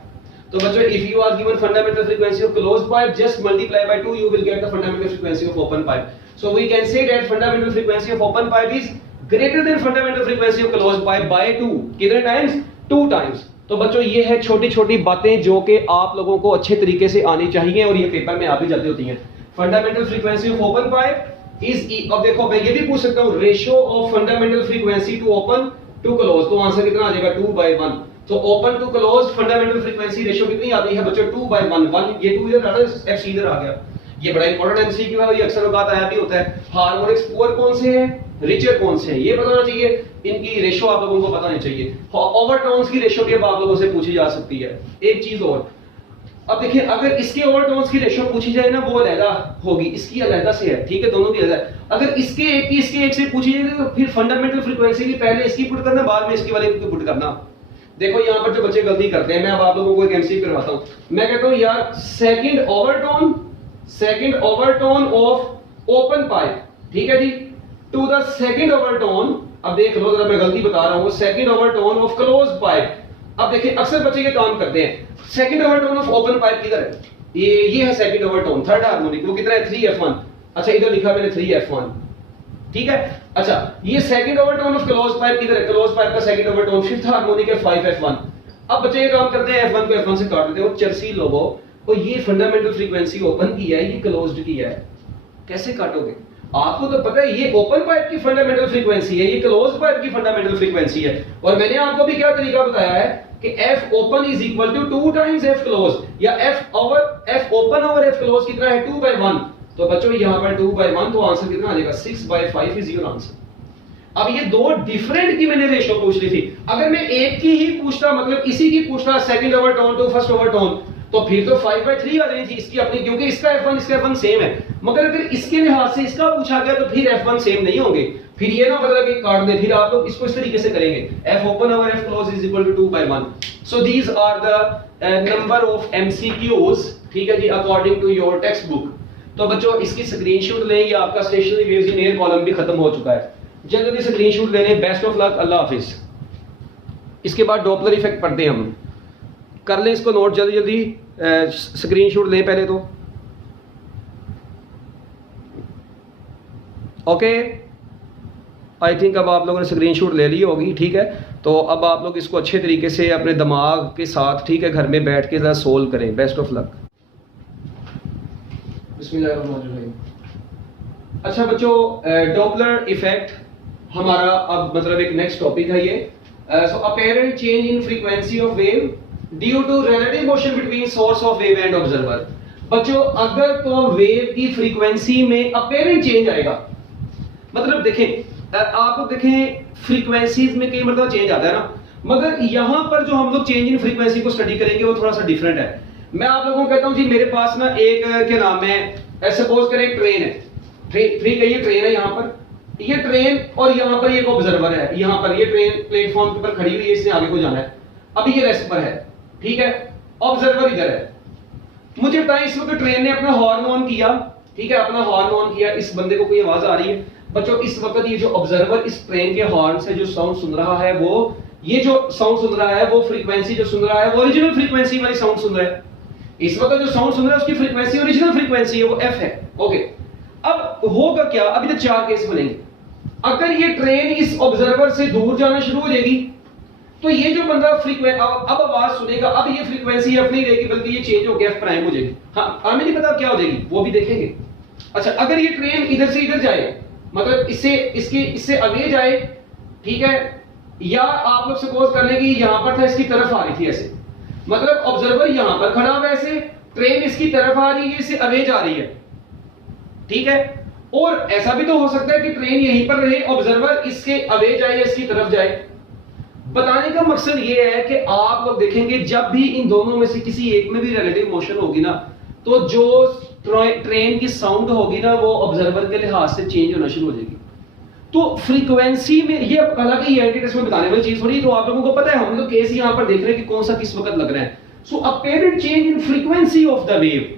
तो बच्चों if you are given fundamental frequency of closed pipe, just multiply by 2, you will get the fundamental frequency of open pipe. So we can say that fundamental frequency of open pipe is greater than fundamental frequency of closed pipe by 2. कितने times? 2 times. तो बच्चों ये है छोटी छोटी बातें जो कि आप लोगों को अच्छे तरीके से आनी चाहिए और ये पेपर में आ भी जाती होती हैं। Fundamental frequency of open pipe is, अब देखो मैं ये भी पूछ सकता हूँ ratio of fundamental frequency to open to close, तो आंसर कितना आ जाएगा 2/1। तो open to close fundamental frequency ratio कितनी आती है बच्चों 2/1, 1 ये 2 इधर आ रहा है, एफ सी इधर आ गया। ये बड़ा इंपॉर्टेंट एमसीक्यू है, ये अक्सर औकात आया भी होता है। हार्मोनिक्स पुअर कौन से हैं, रिचर कौन से हैं, ये पता होना चाहिए, इनकी रेशियो आप लोगों को पता नहीं चाहिए। ओवरटोन्स की रेशियो भी अब आप लोगों से पूछी जा सकती है। एक चीज और, अब देखिए अगर इसके ओवरटोन्स की रेशियो पूछी जाए ना वो अलहदा होगी, इसकी अलहदा से है, ठीक है, दोनों की अलहदा है। अगर इसके एक की इसके एक से पूछी जाए तो फिर फंडामेंटल फ्रीक्वेंसी की पहले इसकी पुट करना, बाद में इसकी वाले की पुट करना। देखो यहाँ पर जो बच्चे गलती करते हैं, मैं अब आप लोगों को एक एमसीक्यू करवाता हूँ। मैं कहता हूँ यार second overtone of open pipe, ठीक है जी, टू द सेकंड ओवरटोन, अब देख लो जरा मैं गलती बता रहा हूँ, second overtone of close pipe. अब देखिए अक्सर बच्चे ये काम करते हैं, second overtone of open pipe किधर है, ये है सेकंड ओवरटोन, थर्ड हार्मोनिक, वो कितना है 3f1। अच्छा इधर लिखा मैंने 3f1, ठीक है। अच्छा ये second overtone of close pipe किधर है, क्लोज पाइप का सेकंड ओवरटोन फिफ्थ हार्मोनिक है 5f1। अब बच्चे ये काम करते हैं f1 को f1 से काट देते हो, चर्सी लोगो, और ये फंडामेंटल फ्रीक्वेंसी ओपन की है, ये क्लोज्ड की है, कैसे काटोगे? आपको तो पता है ये ओपन पाइप की फंडामेंटल फ्रीक्वेंसी है, ये क्लोज्ड पाइप की फंडामेंटल फ्रीक्वेंसी है, और मैंने आपको भी क्या तरीका बताया है कि f open is equal to 2 times f close, या f open over f close कितना है 2/1। तो बच्चों यहां पर 2/1, तो आंसर कितना आ जाएगा 6/5 इज योर आंसर। अब ये दो डिफरेंट की मैंने रेशियो पूछ ली थी, अगर मैं एक की ही पूछता, मतलब इसी की पूछता second overtone to first overtone, तो फिर तो 5/3 आ जानी थी इसकी अपनी, क्योंकि इसका f1 इसका f1 सेम है। मगर अगर इसके लिहाज से इसका पूछा गया तो फिर f1 सेम नहीं होंगे, फिर ये ना मतलब कि काट दे, फिर आप लोग इसको इस तरीके से करेंगे f open over f close is equal to 2/1। So these are the number of MCQs, ठीक है जी, according to your text book. तो बच्चों इसकी स्क्रीनशॉट लें, ये आपका stationary waves in air column भी खत्म हो चुका है, जल्दी स्क्रीनशॉट ले लें। बेस्ट ऑफ लक, अल्लाह हाफिज। इसके बाद डॉपलर इफेक्ट पढ़ते हैं हम, कर लें इसको नोट जल्दी जल्दी, स्क्रीनशॉट लें पहले तो, ओके। आई थिंक अब आप लोगों ने स्क्रीनशॉट ले ली होगी, ठीक है। तो अब आप लोग इसको अच्छे तरीके से अपने दिमाग के साथ, ठीक है, घर में बैठ के जरा सोल्व करें। Best of luck. बिस्मिल्लाहिर्रहमानिर्रहीम। अच्छा बच्चों, डॉपलर इफेक्ट हमारा अब मतलब एक नेक्स्ट टॉपिक है ये। So apparent change in frequency of wave due to relative motion between source of wave and observer. बच्चों अगर तो वेव की फ्रीक्वेंसी में अपेरेंट चेंज आएगा, मतलब देखें आप लोग देखें फ्रीक्वेंसीज में कई मतलब चेंज आता है ना, मगर यहां पर जो हम लोग चेंज इन फ्रीक्वेंसी को स्टडी करेंगे वो थोड़ा सा डिफरेंट है। मैं आप लोगों को कहता हूं जी मेरे पास ना एक क्या नाम है, सपोज करें एक ट्रेन है, ठीक है, ये ट्रेन है, यहाँ पर ये ट्रेन और यहाँ पर एक ऑब्जर्वर है, यहाँ पर ये ट्रेन प्लेटफॉर्म के ऊपर खड़ी हुई है, इसने आगे को जाना है, अभी ये रेस्ट पर है, ठीक है, ऑब्जर्वर इधर है। मुझे बताएं इस वक्त ट्रेन ने अपना हॉर्न ऑन किया, ठीक है, अपना हॉर्न ऑन किया, इस बंदे को कोई आवाज आ रही है। बच्चों इस वक्त ये जो ऑब्जर्वर इस ट्रेन के हॉर्न से जो साउंड सुन रहा है, वो ये जो साउंड सुन रहा है, वो फ्रीक्वेंसी जो सुन रहा है वो ओरिजिनल फ्रीक्वेंसी वाली साउंड सुन रहा है। इस वक्त जो साउंड सुन रहा है उसकी फ्रीक्वेंसी ओरिजिनल फ्रीक्वेंसी है, वो f है, ओके। अब होगा क्या, अभी तक 4 केस बनेंगे। अगर ये ट्रेन इस ऑब्जर्वर से दूर जाना शुरू हो जाएगी तो ये जो बंदा अब आवाज सुनेगा, अब ये फ्रीक्वेंसी f नहीं रहेगी बल्कि ये चेंज होकर f प्राइम हो जाएगी। हाँ, हमें नहीं पता क्या हो जाएगी, वो भी देखेंगे। अच्छा अगर ये ट्रेन इधर से इधर जाए, मतलब इससे आगे जाए, ठीक है, या आप लोग सपोज कर लें कि यहां पर था, इसकी तरफ आ रही थी ऐसे, मतलब ऑब्जर्वर यहां पर खड़ा हुआ ऐसे, ट्रेन इसकी तरफ आ रही है, इससे अवे जा रही है, ठीक है। और ऐसा भी तो हो सकता है कि ट्रेन यहीं पर रहे, ऑब्जर्वर इसके अवे जाए या इसकी तरफ जाए। बताने का मकसद ये है कि आप लोग देखेंगे जब भी इन दोनों में से किसी एक में भी रिलेटिव मोशन होगी ना, तो जो ट्रेन की साउंड होगी ना वो ऑब्जर्वर के लिहाज से चेंज होना शुरू हो जाएगी। तो फ्रीक्वेंसी में ये हालांकि ये टेस्ट में बताने वाली चीज थोड़ी, तो आप लोगों को पता है, हम लोग केस यहां पर देख रहे हैं कि कौन सा किस वक्त लग रहा है। So apparent change in frequency of the wave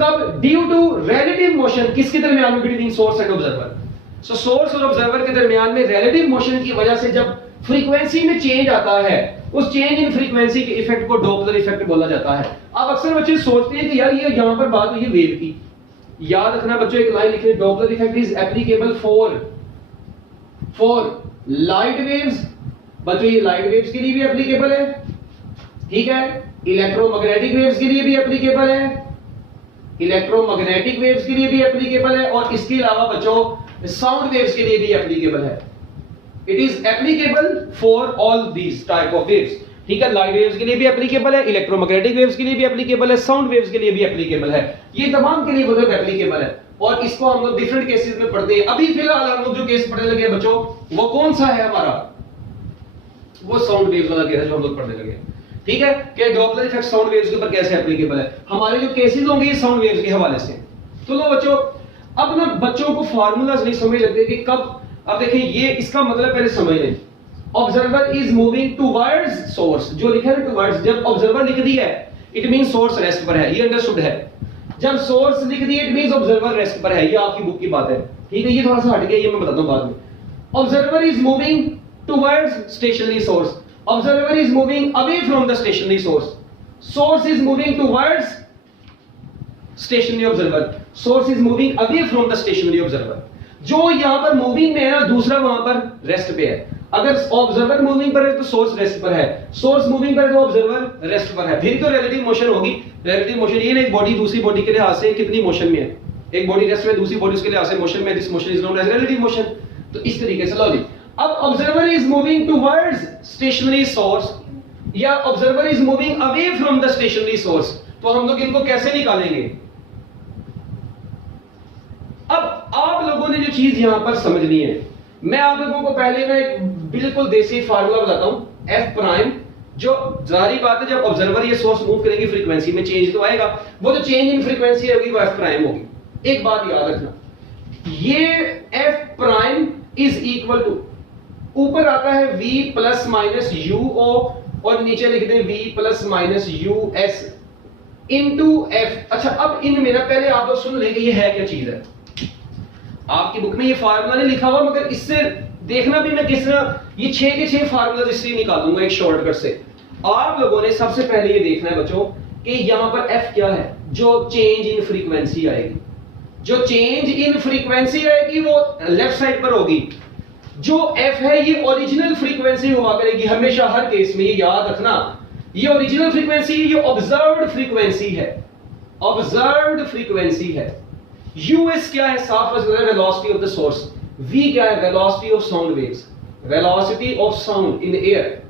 कब? ड्यू टू रिलेटिव मोशन किसके दरमियान में, between source and observer. So source और ऑब्जर्वर के दरमियान में रिलेटिव मोशन की वजह से जब फ्रीक्वेंसी में चेंज आता है, उस चेंज इन फ्रीक्वेंसी के इफेक्ट को डॉपलर इफेक्ट बोला जाता है। अब अक्सर बच्चे सोचते हैं कि यार ये यहां पर बात हुई है वेव की, याद रखना बच्चों एक लाइन लिखे, Doppler effect is applicable for light waves. बच्चों ये लाइट वेव्स के लिए भी एप्लीकेबल है, ठीक है, इलेक्ट्रोमैग्नेटिक वेव्स के लिए भी एप्लीकेबल है, इलेक्ट्रोमैग्नेटिक वेव्स के लिए भी एप्लीकेबल है, और इसके अलावा बच्चों साउंड वेव्स के लिए भी एप्लीकेबल है। It is applicable for all these type of waves, ठीक है। लाइट वेव्स के लिए भी एप्लीकेबल है, इलेक्ट्रोमैग्नेटिक वेव्स के लिए भी एप्लीकेबल है, साउंड वेव्स के लिए भी एप्लीकेबल है, ये तमाम के लिए मतलब एप्लीकेबल है। और इसको हम लोग डिफरेंट केसेस में पढ़ते हैं। अभी फिलहाल हम लोग जो केस पढ़ने लगे बच्चों, वो कौन सा है हमारा? वो साउंड वेव्स वाला केस है जो हम लोग पढ़ने लगे, ठीक है, कि डॉपलर इफेक्ट साउंड वेव्स के ऊपर कैसे एप्लीकेबल है। हमारे जो केसेस होंगे ये साउंड वेव्स के हवाले से। तो लो बच्चों, अब ना बच्चों को फार्मूलाज नहीं समझ लगते कि कब, अब देखिए ये इसका मतलब पहले समझ लें। Observer is moving towards source, जो लिखा है टुवर्ड्स, जब ऑब्जर्वर लिख दिया है इट मीन सोर्स रेस्ट पर है, ये अंडरस्टूड है। जब सोर्स लिख दिया इट मीन ऑब्जर्वर रेस्ट पर है, ये आपकी बुक की बात है, ठीक है। ये थोड़ा सा हट गया, ये मैं बताता हूं बाद में। Observer is moving towards stationary source, observer is moving away from the stationary source, source is moving towards stationary observer, source is moving away from the stationary observer. जो यहां पर मूविंग में है ना, दूसरा वहां पर रेस्ट पे है। अगर ऑब्जर्वर मूविंग पर है तो सोर्स रेस्ट पर है, सोर्स मूविंग पर है तो ऑब्जर्वर रेस्ट पर है, फिर तो रिलेटिव मोशन होगी। रिलेटिव मोशन ये ना, एक बॉडी दूसरी बॉडी के लिहाज से कितनी मोशन में है, एक बॉडी रेस्ट में, दूसरी बॉडी उसके लिहाज से मोशन में, this motion is known as relative motion. तो इस तरीके से लो जी, अब observer is moving towards stationary source या observer is moving away from the stationary source, तो हम लोग इनको कैसे निकालेंगे? अब आप लोगों ने जो चीज यहां पर समझनी है, मैं आप लोगों को पहले ना एक बिल्कुल देसी फार्मूला बताता हूं, एफ प्राइम, जो जारी बात है जब ऑब्जर्वर ये सोर्स मूव करेंगे फ्रीक्वेंसी में चेंज तो आएगा, वो जो चेंज इन फ्रीक्वेंसी होगी वो एफ प्राइम होगी। एक बात याद रखना, ये F prime is equal to, ऊपर आता है v प्लस माइनस यूओ और नीचे लिख दें v plus minus US into F. अच्छा, अब इनमें ना पहले आप लोग सुन लें कि ये है क्या चीज है। आपकी बुक में ये फार्मूला नहीं लिखा हुआ, मगर इससे देखना भी मैं किस तरह, ये 6 के 6 फार्मूला इसलिए निकालूंगा एक शॉर्टकट से। आप लोगों ने सबसे पहले ये देखना है बच्चों कि यहां पर f क्या है, जो चेंज इन फ्रीक्वेंसी आएगी, जो चेंज इन फ्रीक्वेंसी आएगी वो लेफ्ट साइड पर होगी। जो f है ये ओरिजिनल फ्रीक्वेंसी हुआ करेगी हमेशा, हर केस में ये याद रखना, ये ओरिजिनल फ्रीक्वेंसी, ये ऑब्जर्व्ड फ्रीक्वेंसी है, ऑब्जर्व्ड फ्रीक्वेंसी है। यूएस क्या है, साफ velocity of the source, v क्या है, velocity of sound waves, velocity of sound in air,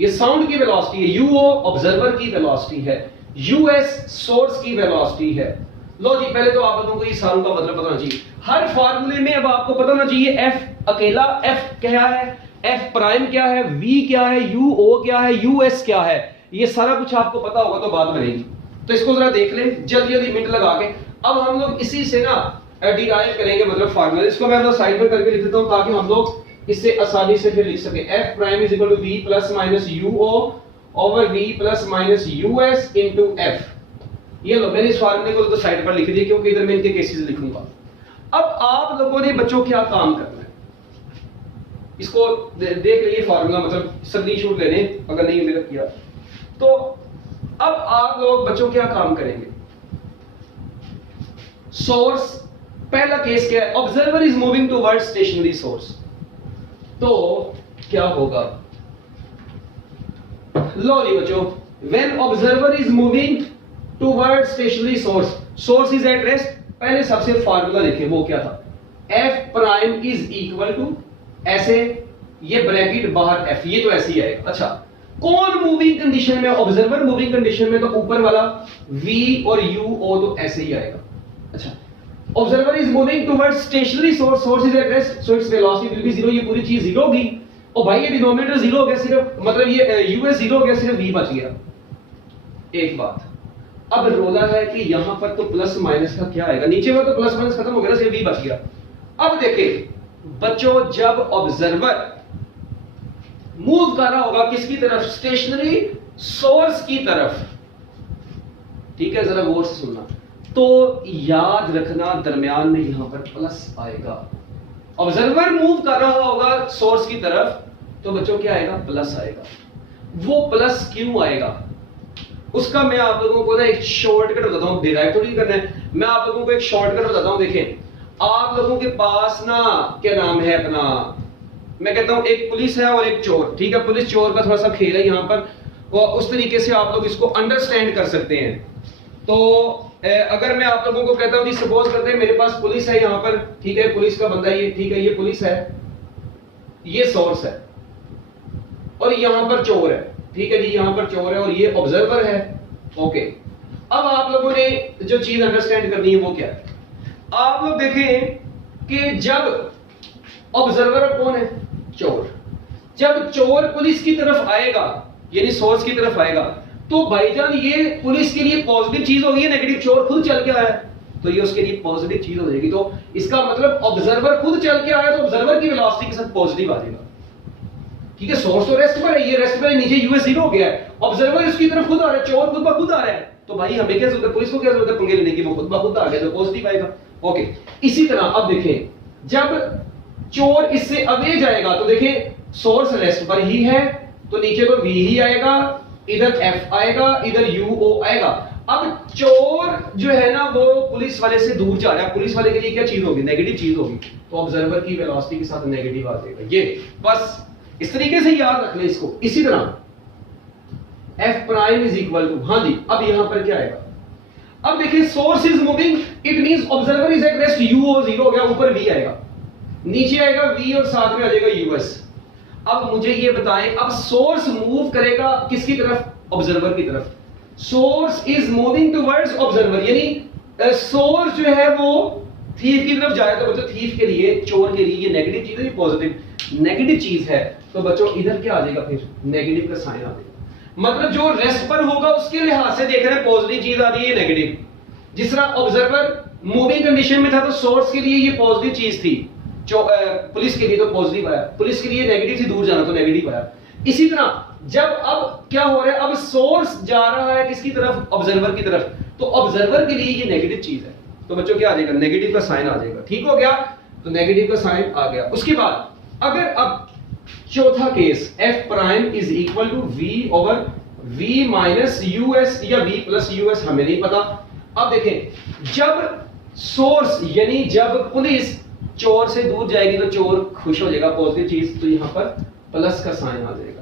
ये साउंड की वेलोसिटी है। यूओ ऑब्जर्वर की वेलोसिटी है, यूएस सोर्स की वेलोसिटी है। लो जी, पहले तो आप लोगों को ये सारों का मतलब पता होना चाहिए। हर फार्मूले में अब आपको पता होना चाहिए f अकेला, f क्या है, f प्राइम क्या है, v क्या है, uo क्या है, us क्या है, ये सारा कुछ आपको पता होगा तो बात बनेगी। तो इसको जरा देख लें जल्दी जल्दी मिनट लगा के। अब हम लोग इसी से ना डिराइव करेंगे मतलब फार्मूला, इसको मैं अपना साइड पर करके लिख देता हूं ताकि हम लोग इससे आसानी से फिर लिख सके। f prime is equal to v plus minus uo over v plus minus us into f। ये लो, मैंने इस फार्मूले को तो साइड पर लिख दिया क्योंकि इधर मैं इनके केसेस लिखूंगा। अब आप लोगों ने बच्चों क्या काम करना है, इसको देख लीजिए फार्मूला, मतलब स्क्रीनशॉट ले लें अगर नहीं मेरा किया तो। अब आप लोग बच्चों क्या काम करेंगे, सोर्स, पहला केस क्या है, observer is moving towards stationary source, तो क्या होगा, लो जी बच्चों, when observer is moving towards stationary source, source is at rest, पहले सबसे फार्मूला लिखे, वो क्या था, f prime is equal to, ऐसे ये ब्रैकेट बाहर f, ये तो ऐसे ही आएगा। अच्छा, कौन मूविंग कंडीशन में, ऑब्जर्वर मूविंग कंडीशन में तो ऊपर वाला v और u तो ऐसे ही आएगा। अच्छा, observer is moving towards stationary source, source is at rest, so its velocity will be 0, ये पूरी चीज 0 होगी। और भाई ये डिनोमिनेटर जीरो हो गया सिर्फ, मतलब ये यूएस जीरो हो गया, सिर्फ वी बच गया। एक बात, अब रोला है कि यहां पर तो प्लस माइनस का क्या आएगा, नीचे में तो प्लस माइनस खत्म हो गया, सिर्फ वी बच गया। अब देखें बच्चों, जब ऑब्जर्वर मूव कर रहा होगा किसकी तरफ, स्टेशनरी सोर्स की तरफ, ठीक है, जरा गौर से सुनना, तो याद रखना दरमियान में यहां पर प्लस आएगा। ऑब्जर्वर मूव कर रहा होगा सोर्स की तरफ, तो बच्चों क्या आएगा, प्लस आएगा। वो प्लस क्यों आएगा उसका मैं आप लोगों को ना एक शॉर्टकट बताता हूं, डिराइव थोड़ी करना है, मैं आप लोगों को एक शॉर्टकट बताता हूं। देखें आप लोगों के पास ना क्या नाम है अपना, मैं कहता हूं एक पुलिस है और एक चोर, ठीक है, पुलिस चोर का थोड़ा सा खेल है यहां पर, और उस तरीके से आप लोग इसको अंडरस्टैंड कर सकते हैं। तो अगर मैं आप लोगों को कहता हूं जी, सपोज करते हैं मेरे पास पुलिस है यहां पर, ठीक है, पुलिस का बंदा ये, ठीक है, ये पुलिस है, ये सोर्स है, और यहां पर चोर है, ठीक है जी, यहां पर चोर है और ये ऑब्जर्वर है। ओके, अब आप लोगों ने जो चीज अंडरस्टैंड करनी है वो क्या है, आप लोग देखें कि जब ऑब्जर्वर कौन है, चोर, जब चोर पुलिस की तरफ आएगा यानी सोर्स की तरफ आएगा, तो भाईजान ये पुलिस के लिए पॉजिटिव चीज होगी, नेगेटिव, चोर खुद चल के आया तो ये उसके लिए पॉजिटिव चीज हो जाएगी। तो इसका मतलब ऑब्जर्वर खुद चल के आया तो ऑब्जर्वर की वेलोसिटी के साथ पॉजिटिव आ जाएगा, ठीक है। सोर्स तो रेस्ट पर है, ये रेस्ट पर है, नीचे यूएस जीरो हो गया है, ऑब्जर्वर इसकी तरफ खुद आ रहा है, चोर खुद ब खुद आ रहा है, तो भाई हमें क्या जरूरत है, पुलिस को क्या जरूरत है पंगे लेने की, वो खुद ब खुद आ गया तो पॉजिटिव आएगा। ओके, इसी तरह अब देखें जब चोर इससे अवे जाएगा तो देखें सोर्स रेस्ट पर ही है, तो नीचे तो वी ही आएगा, इधर एफ आएगा, इधर यूओ आएगा। अब चोर जो है ना वो पुलिस वाले से दूर जा रहा है, पुलिस वाले के लिए क्या चीज होगी, नेगेटिव चीज होगी, तो ऑब्जर्वर की वेलोसिटी के साथ नेगेटिव आ जाएगा। ये बस इस तरीके से याद रख ले इसको। इसी तरह F prime is equal to, हाँ जी, अब यहां पर क्या आएगा, अब देखिए source is moving, it means observer is at rest, U O zero हो गया, ऊपर वी आएगा, नीचे आएगा वी और साथ में आ जाएगा यूएस। अब मुझे ये बताएं, अब सोर्स मूव करेगा किसकी तरफ, ऑब्जर्वर की तरफ, source is moving towards observer, यानी सोर्स जो है वो थीफ की तरफ जाए, तो बच्चों थीफ के लिए, चोर के लिए ये नेगेटिव चीज है, ये पॉजिटिव नेगेटिव चीज है, तो बच्चों इधर क्या आ जाएगा, फिर नेगेटिव का साइन आ जाएगा। मतलब जो रेस्ट पर होगा उसके लिहाज से देख रहे हैं पॉजिटिव चीज आ रही है, नेगेटिव। जिस तरह ऑब्जर्वर मूविंग कंडीशन में था तो सोर्स के लिए ये पॉजिटिव चीज थी, जो पुलिस के लिए तो पॉजिटिव आया, पुलिस के लिए नेगेटिव थी, दूर जाना तो नेगेटिव आया। इसी तरह जब अब क्या हो रहा है, अब सोर्स जा रहा है किसकी तरफ, ऑब्जर्वर की तरफ, तो ऑब्जर्वर के लिए ये नेगेटिव चीज है, तो बच्चों क्या आ जाएगा, नेगेटिव का साइन आ जाएगा। ठीक हो गया, तो नेगेटिव का साइन आ गया। उसके बाद अगर अब चौथा case F prime is equal to V over V minus U S या वी प्लस यूएस, हमें नहीं पता। अब देखें जब सोर्स यानी जब पुलिस चोर से दूर जाएगी तो चोर खुश हो जाएगा, पॉजिटिव चीज, तो यहां पर प्लस का साइन आ जाएगा।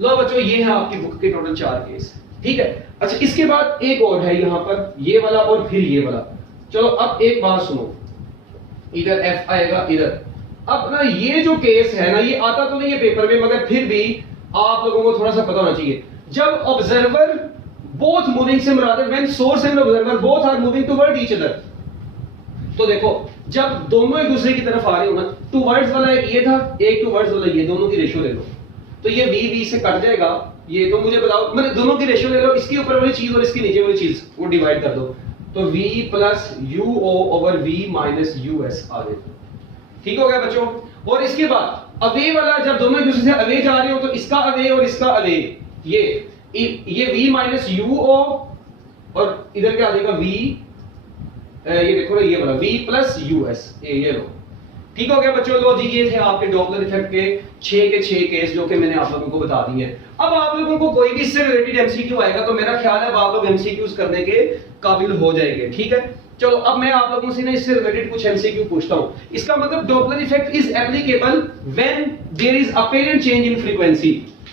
लो बच्चों ये है आपकी बुक के टोटल 4 केस, ठीक है। अच्छा इसके बाद एक और है यहां पर, ये वाला और फिर ये वाला। चलो अब एक बात सुनो, इधर एफ आएगा इधर। अब ना ये जो केस है ना, ये आता तो नहीं है पेपर में, मगर फिर भी आप लोगों को थोड़ा सा पता होना चाहिए। जब ऑब्जर्वर बोथ मूविंग से मुराद है when source and observer both are moving toward each other, तो देखो जब दोनों एक दूसरे की तरफ आ रहे हो ना, टुवर्ड्स वाला एक ये था, एक टुवर्ड्स वाला ये, दोनों की रेशियो ले लो, तो ये वी वी से कट जाएगा, ये तो मुझे बताओ, मैंने दोनों की रेशियो ले लो, इसकी ऊपर वाली चीज और इसकी नीचे वाली चीज वो डिवाइड कर दो, तो v plus u o over v minus u s आ जाएगा। ठीक हो गया बच्चों। और इसके बाद अवे वाला, जब दोनों एक दूसरे से अवे जा रहे हो तो इसका अवे और इसका अवे, ये v माइनस यूओ और इधर क्या आ जाएगा v, ये देखो ना ये वाला v प्लस यूएस, ये लो। ठीक हो गया बच्चों। लो जी ये थे आपके डॉपलर इफेक्ट के 6 के 6 केस जो कि मैंने आप लोगों को बता दिए हैं। अब आप लोगों को कोई भी इससे रिलेटेड एमसीक्यू आएगा तो मेरा ख्याल है आप लोग एमसीक्यूज करने के काबिल हो जाएंगे। ठीक है, चलो अब मैं आप लोगों से ना इससे रिलेटेड कुछ एमसीक्यू पूछता हूं। इसका मतलब Doppler effect is applicable when there is apparent change in frequency.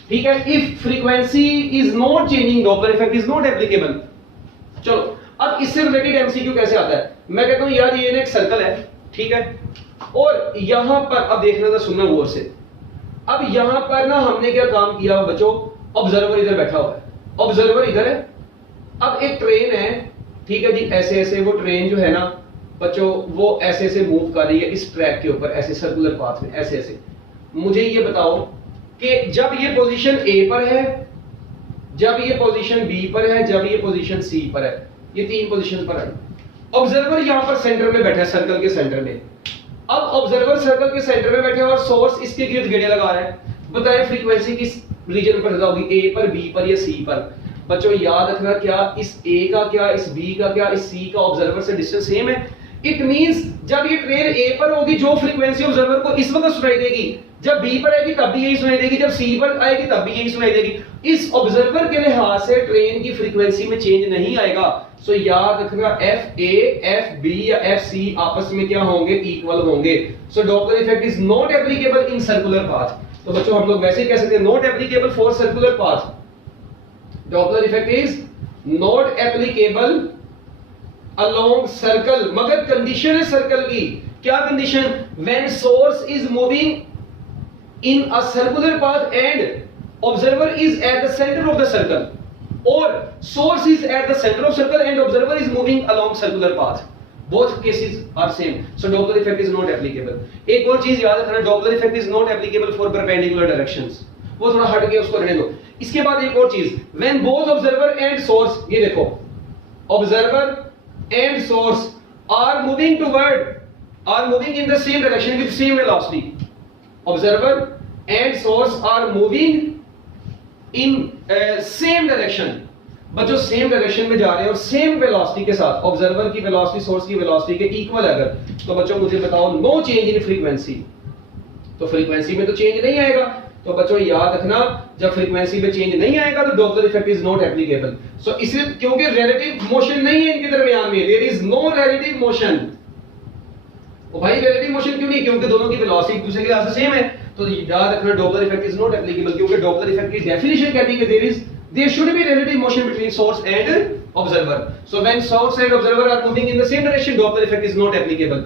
ठीक है, if frequency is not changing Doppler effect is not applicable. चलो अब इससे रिलेटेड एमसीक्यू कैसे आता है, मैं कहता हूं यार ये ना एक सर्कल है, ठीक है, और यहां पर अब देखना था, सुनना गौर से। अब यहां पर ना हमने क्या काम किया बच्चों, ऑब्जर्वर इधर बैठा हुआ है, ऑब्जर्वर इधर है। अब एक ट्रेन है, ठीक है जी, ऐसे ऐसे वो ट्रेन जो है ना बच्चों वो ऐसे ऐसे मूव कर रही है इस ट्रैक के ऊपर, ऐसे सर्कुलर पाथ में, ऐसे ऐसे। मुझे ये बताओ कि जब ये पोजीशन ए पर है, जब ये पोजीशन बी पर है, जब ये पोजीशन सी पर है, ये तीन पोजीशन पर है। ऑब्जर्वर यहां पर सेंटर में बैठा है, सर्कल के सेंटर में। अब ऑब्जर्वर सर्कल के सेंटर में बैठे और सोर्स इसके गिर्द गेड़े लगा रहा है। बताएं फ्रीक्वेंसी किस रीजन पर ज्यादा होगी, ए पर, बी पर या सी पर? बच्चों याद रखना, क्या इस ए का, क्या इस बी का, क्या इस सी का ऑब्जर्वर से डिस्टेंस सेम है? इट मींस जब ये ट्रेन ए पर होगी, जो फ्रीक्वेंसी ऑब्जर्वर को इस वक्त सुनाई देगी, जब बी पर आएगी तब भी यही सुनाई देगी, जब सी पर आएगी तब भी यही सुनाई देगी। इस ऑब्जर्वर के लिहाज से ट्रेन की फ्रीक्वेंसी में चेंज नहीं आएगा। सो याद रखना, एफ ए, एफ बी या एफ सी आपस में क्या होंगे, इक्वल होंगे। So Doppler effect is not applicable in circular path. तो बच्चों हम लोग वैसे ही कह सकते हैं, not applicable for circular path. Doppler effect is not applicable along circle, मगर कंडीशन है सर्कल की। क्या condition? When source is moving in a circular path and observer is at the center of the circle, or source is at the center of circle and observer is moving along circular path. Both cases are same. So Doppler effect is not applicable. एक और चीज याद रखना, Doppler effect is not applicable for perpendicular directions. वो थोड़ा हट के उसको रहने दो। इसके बाद एक और चीज, when both observer and source, ये देखो, observer and source are moving in the same direction with same velocity. Observer and source are moving in same direction, बच्चों सेम डायरेक्शन में जा रहे हैं और सेम वेलोसिटी के साथ, ऑब्जर्वर की वेलोसिटी सोर्स की वेलोसिटी के इक्वल है अगर, तो बच्चों मुझे बताओ नो चेंज इन फ्रीक्वेंसी। तो फ्रीक्वेंसी में तो चेंज नहीं आएगा। तो बच्चों याद रखना, जब फ्रीक्वेंसी में चेंज नहीं आएगा तो Doppler effect is not applicable. So इसलिए क्योंकि रिलेटिव मोशन नहीं है इनके दरमियान में, there is no relative motion. ओ भाई रिलेटिव मोशन क्यों नहीं? क्योंकि दोनों की वेलोसिटी एक दूसरे के साथ सेम है। तो याद रखना, Doppler effect is not applicable, क्योंकि डॉपलर इफेक्ट की डेफिनेशन कहती है कि there should be relative motion between source and observer. So when source and observer are moving in the same direction, Doppler effect is not applicable.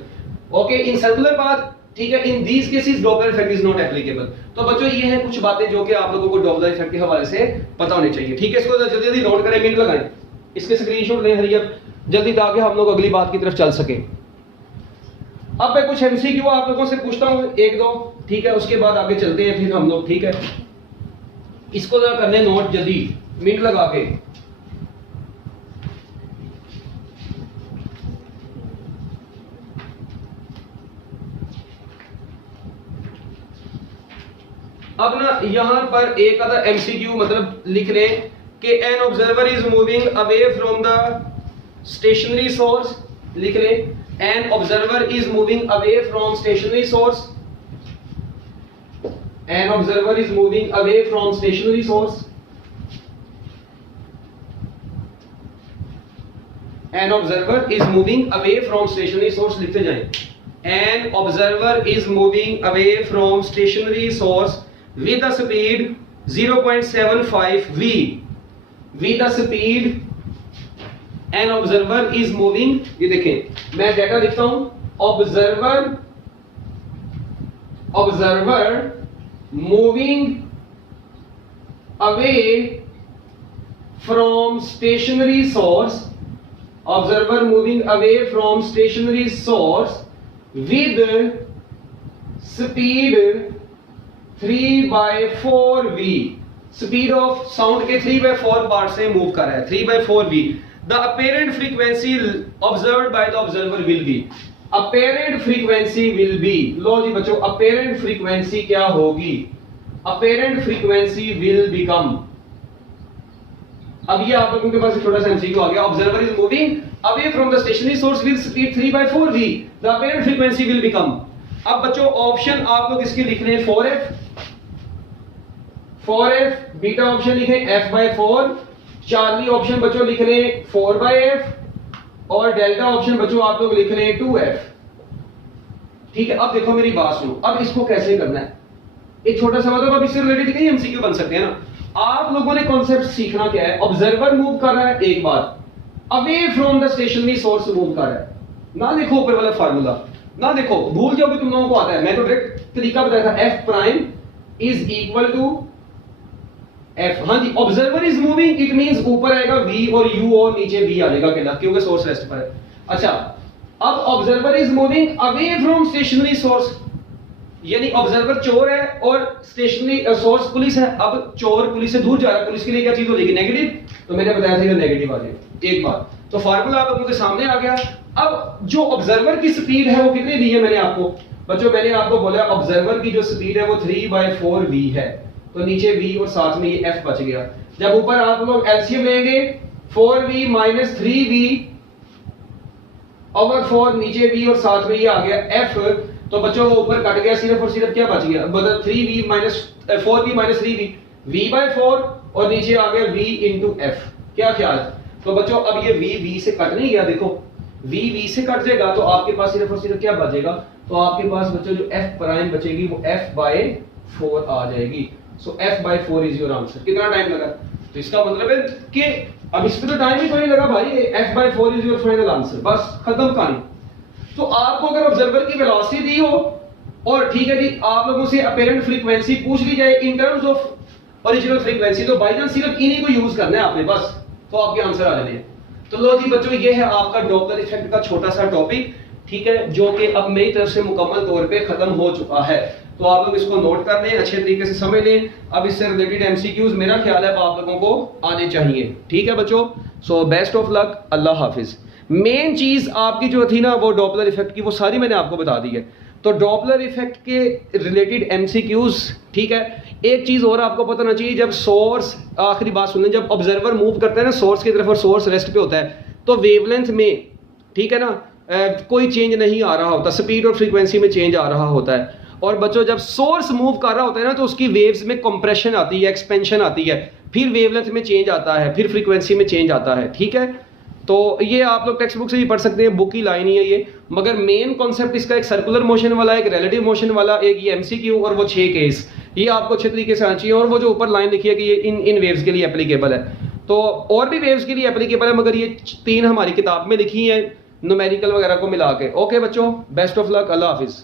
Okay, in circular path, ठीक है, in these cases Doppler effect is not applicable. तो बच्चों ये हैं कुछ बातें जो कि आप लोगों को Doppler effect के हवाले से पता होनी चाहिए। ठीक है, इसको जल्दी जल्दी नोट करें, मिनट लगाएं, इसके स्क्रीनशॉट लें हरी अब जल्दी, ताकि हम लोग अगली बात की तरफ चल सके। अब मैं कुछ एमसीक्यू आप लोगों से पूछता हूँ, एक दो, ठीक है, उसके बाद आगे चलते हैं फिर हम लोग। ठीक है, इसको जरा करने नोट जल्दी, मिनट लगा के। अब ना यहां पर एक आधा एमसीक्यू मतलब लिख लें कि an observer is moving away from the stationary source, लिख लें an observer is moving away from stationary source, an observer is moving away from stationary source, an observer is moving away from stationary source, लिखते जाएं, an observer is moving away from stationary source with a speed 0.75 v, with a speed an observer is moving, ये देखें मैं data लिखता हूं, observer moving away from stationary source, observer moving away from stationary source with speed 3/4v, speed of sound के 3/4 part से move कर रहा है, 3/4v। the apparent frequency observed by the observer will be, apparent frequency will be, लो जी बच्चों, apparent frequency क्या होगी? apparent frequency will become, अब ये आप लोगों के पास एक छोटा सा एमसीक्यू आ गया, observer is moving away from the stationary source with speed 3/4v, the apparent frequency will become। अब बच्चों ऑप्शन आप लोग इसके लिख लें 4f, बीटा ऑप्शन लिखें f/4, चार्ली ऑप्शन बच्चों लिख लें 4/f, और डेल्टा ऑप्शन बच्चों आप लोग लिख लें 2f। ठीक है, अब देखो मेरी बात सुनो, अब इसको कैसे करना है, एक छोटा सा मतलब अब इससे रिलेटेड कई एमसीक्यू बन सकते हैं ना। आप लोगों ने कॉन्सेप्ट सीखना क्या है, ऑब्जर्वर मूव कर रहा है एक बार, away from the stationary source move कर रहा है, ना देखो ऊपर वाला फार्मूला, ना देखो, भूल जाओगे, तुम लोगों को आता है, मैं तो डायरेक्ट तरीका बताया था, f prime is equal to f। हाँ जी, observer is moving, it means ऊपर आएगा v और u और नीचे v आ जाएगा अकेला, क्योंकि सोर्स रेस्ट पर है। अच्छा, अब observer is moving away from stationary source, यानी ऑब्जर्वर चोर है और स्टेशनरी सोर्स पुलिस है। अब चोर पुलिस से दूर जा रहा है, पुलिस के लिए क्या चीज हो जाएगी? नेगेटिव। तो मैंने बताया था ये नेगेटिव आ जाएगी। एक बात तो फार्मूला आप लोगों के सामने आ गया। अब जो ऑब्जर्वर की स्पीड है वो कितनी दी है मैंने आपको? बच्चों मैंने आपको बोला ऑब्जर्वर की जो स्पीड है वो 3/4v है, तो नीचे v और साथ में ये f बच गया। जब ऊपर आप लोग एलसीएम लेंगे 4v माइनस 3v ओवर 4, नीचे v और साथ में ये आ गया f, तो बच्चों वो ऊपर कट गया, सिर्फ और सिर्फ क्या बच गया? मतलब 3v minus 4v minus 3v, v/4 और नीचे आ गया v इंटू f। क्या ख्याल है? तो बच्चों अब ये v से कट नहीं गया, देखो v से कट जाएगा तो आपके पास सिर्फ और सिर्फ क्या बचेगा? तो आपके पास बच्चों जो f प्राइम बचेगी वो f/4 आ जाएगी। सो f/4 इज योर आंसर। कितना टाइम लगा? तो इसका मतलब है कि अब इसमें तो टाइम ही कोई लगा भाई, f/4 is your final answer, बस खत्म कहानी। तो आपको अगर ऑब्जर्वर की वेलोसिटी दी हो और ठीक है जी आप लोगों से अपीरेंट फ्रीक्वेंसी पूछ ली जाए in terms of original frequency, तो बाय चांस सिर्फ इन्हीं को यूज करना है आपने बस, तो आपके आंसर आ जाने हैं। तो लो जी बच्चों ये है आपका डॉपलर इफेक्ट का छोटा सा टॉपिक, ठीक है, जो कि अब मेरी तरफ से मुकम्मल तौर पे खत्म हो चुका है। तो आप लोग इसको नोट कर लें, अच्छे तरीके से समझ लें। अब इससे रिलेटेड एमसीक्यूज मेरा ख्याल है आप लोगों को आने चाहिए, ठीक है बच्चों। सो बेस्ट ऑफ लक, अल्लाह हाफिज। मेन चीज आपकी जो थी ना वो डॉपलर इफेक्ट की, वो सारी मैंने आपको बता दी है। तो डॉपलर इफेक्ट के रिलेटेड एमसीक्यूज, ठीक है। एक चीज और आपको पता होना चाहिए, जब सोर्स, आखिरी बात सुनने, जब ऑब्जर्वर मूव करता है ना सोर्स की तरफ और सोर्स रेस्ट पे होता है, तो वेवलेंथ में, ठीक है ना, कोई चेंज नहीं आ रहा होता, स्पीड और फ्रीक्वेंसी में चेंज आ रहा होता है। और बच्चों जब सोर्स मूव कर रहा होता है ना तो उसकी वेव्स में कंप्रेशन आती है, एक्सपेंशन आती है, फिर वेवलेंथ में चेंज आता है, फिर फ्रीक्वेंसी में चेंज आता है, ठीक है। तो ये आप लोग टेक्स्ट बुक से भी पढ़ सकते हैं, बुक की लाइन ही है ये, मगर मेन कॉन्सेप्ट इसका एक सर्कुलर मोशन वाला, एक रिलेटिव मोशन वाला, एक ये एमसीक्यू और वो 6 केस, ये आपको अच्छे तरीके से आना चाहिए। और वो जो ऊपर लाइन लिखी है कि ये इन वेव्स के लिए एप्लीकेबल है, तो और भी वेव्स के लिए एप्लीकेबल है, मगर ये 3 हमारी किताब में लिखी है न्यूमेरिकल वगैरह को मिला के। ओके बच्चों, बेस्ट ऑफ लक, अल्लाह हाफिज।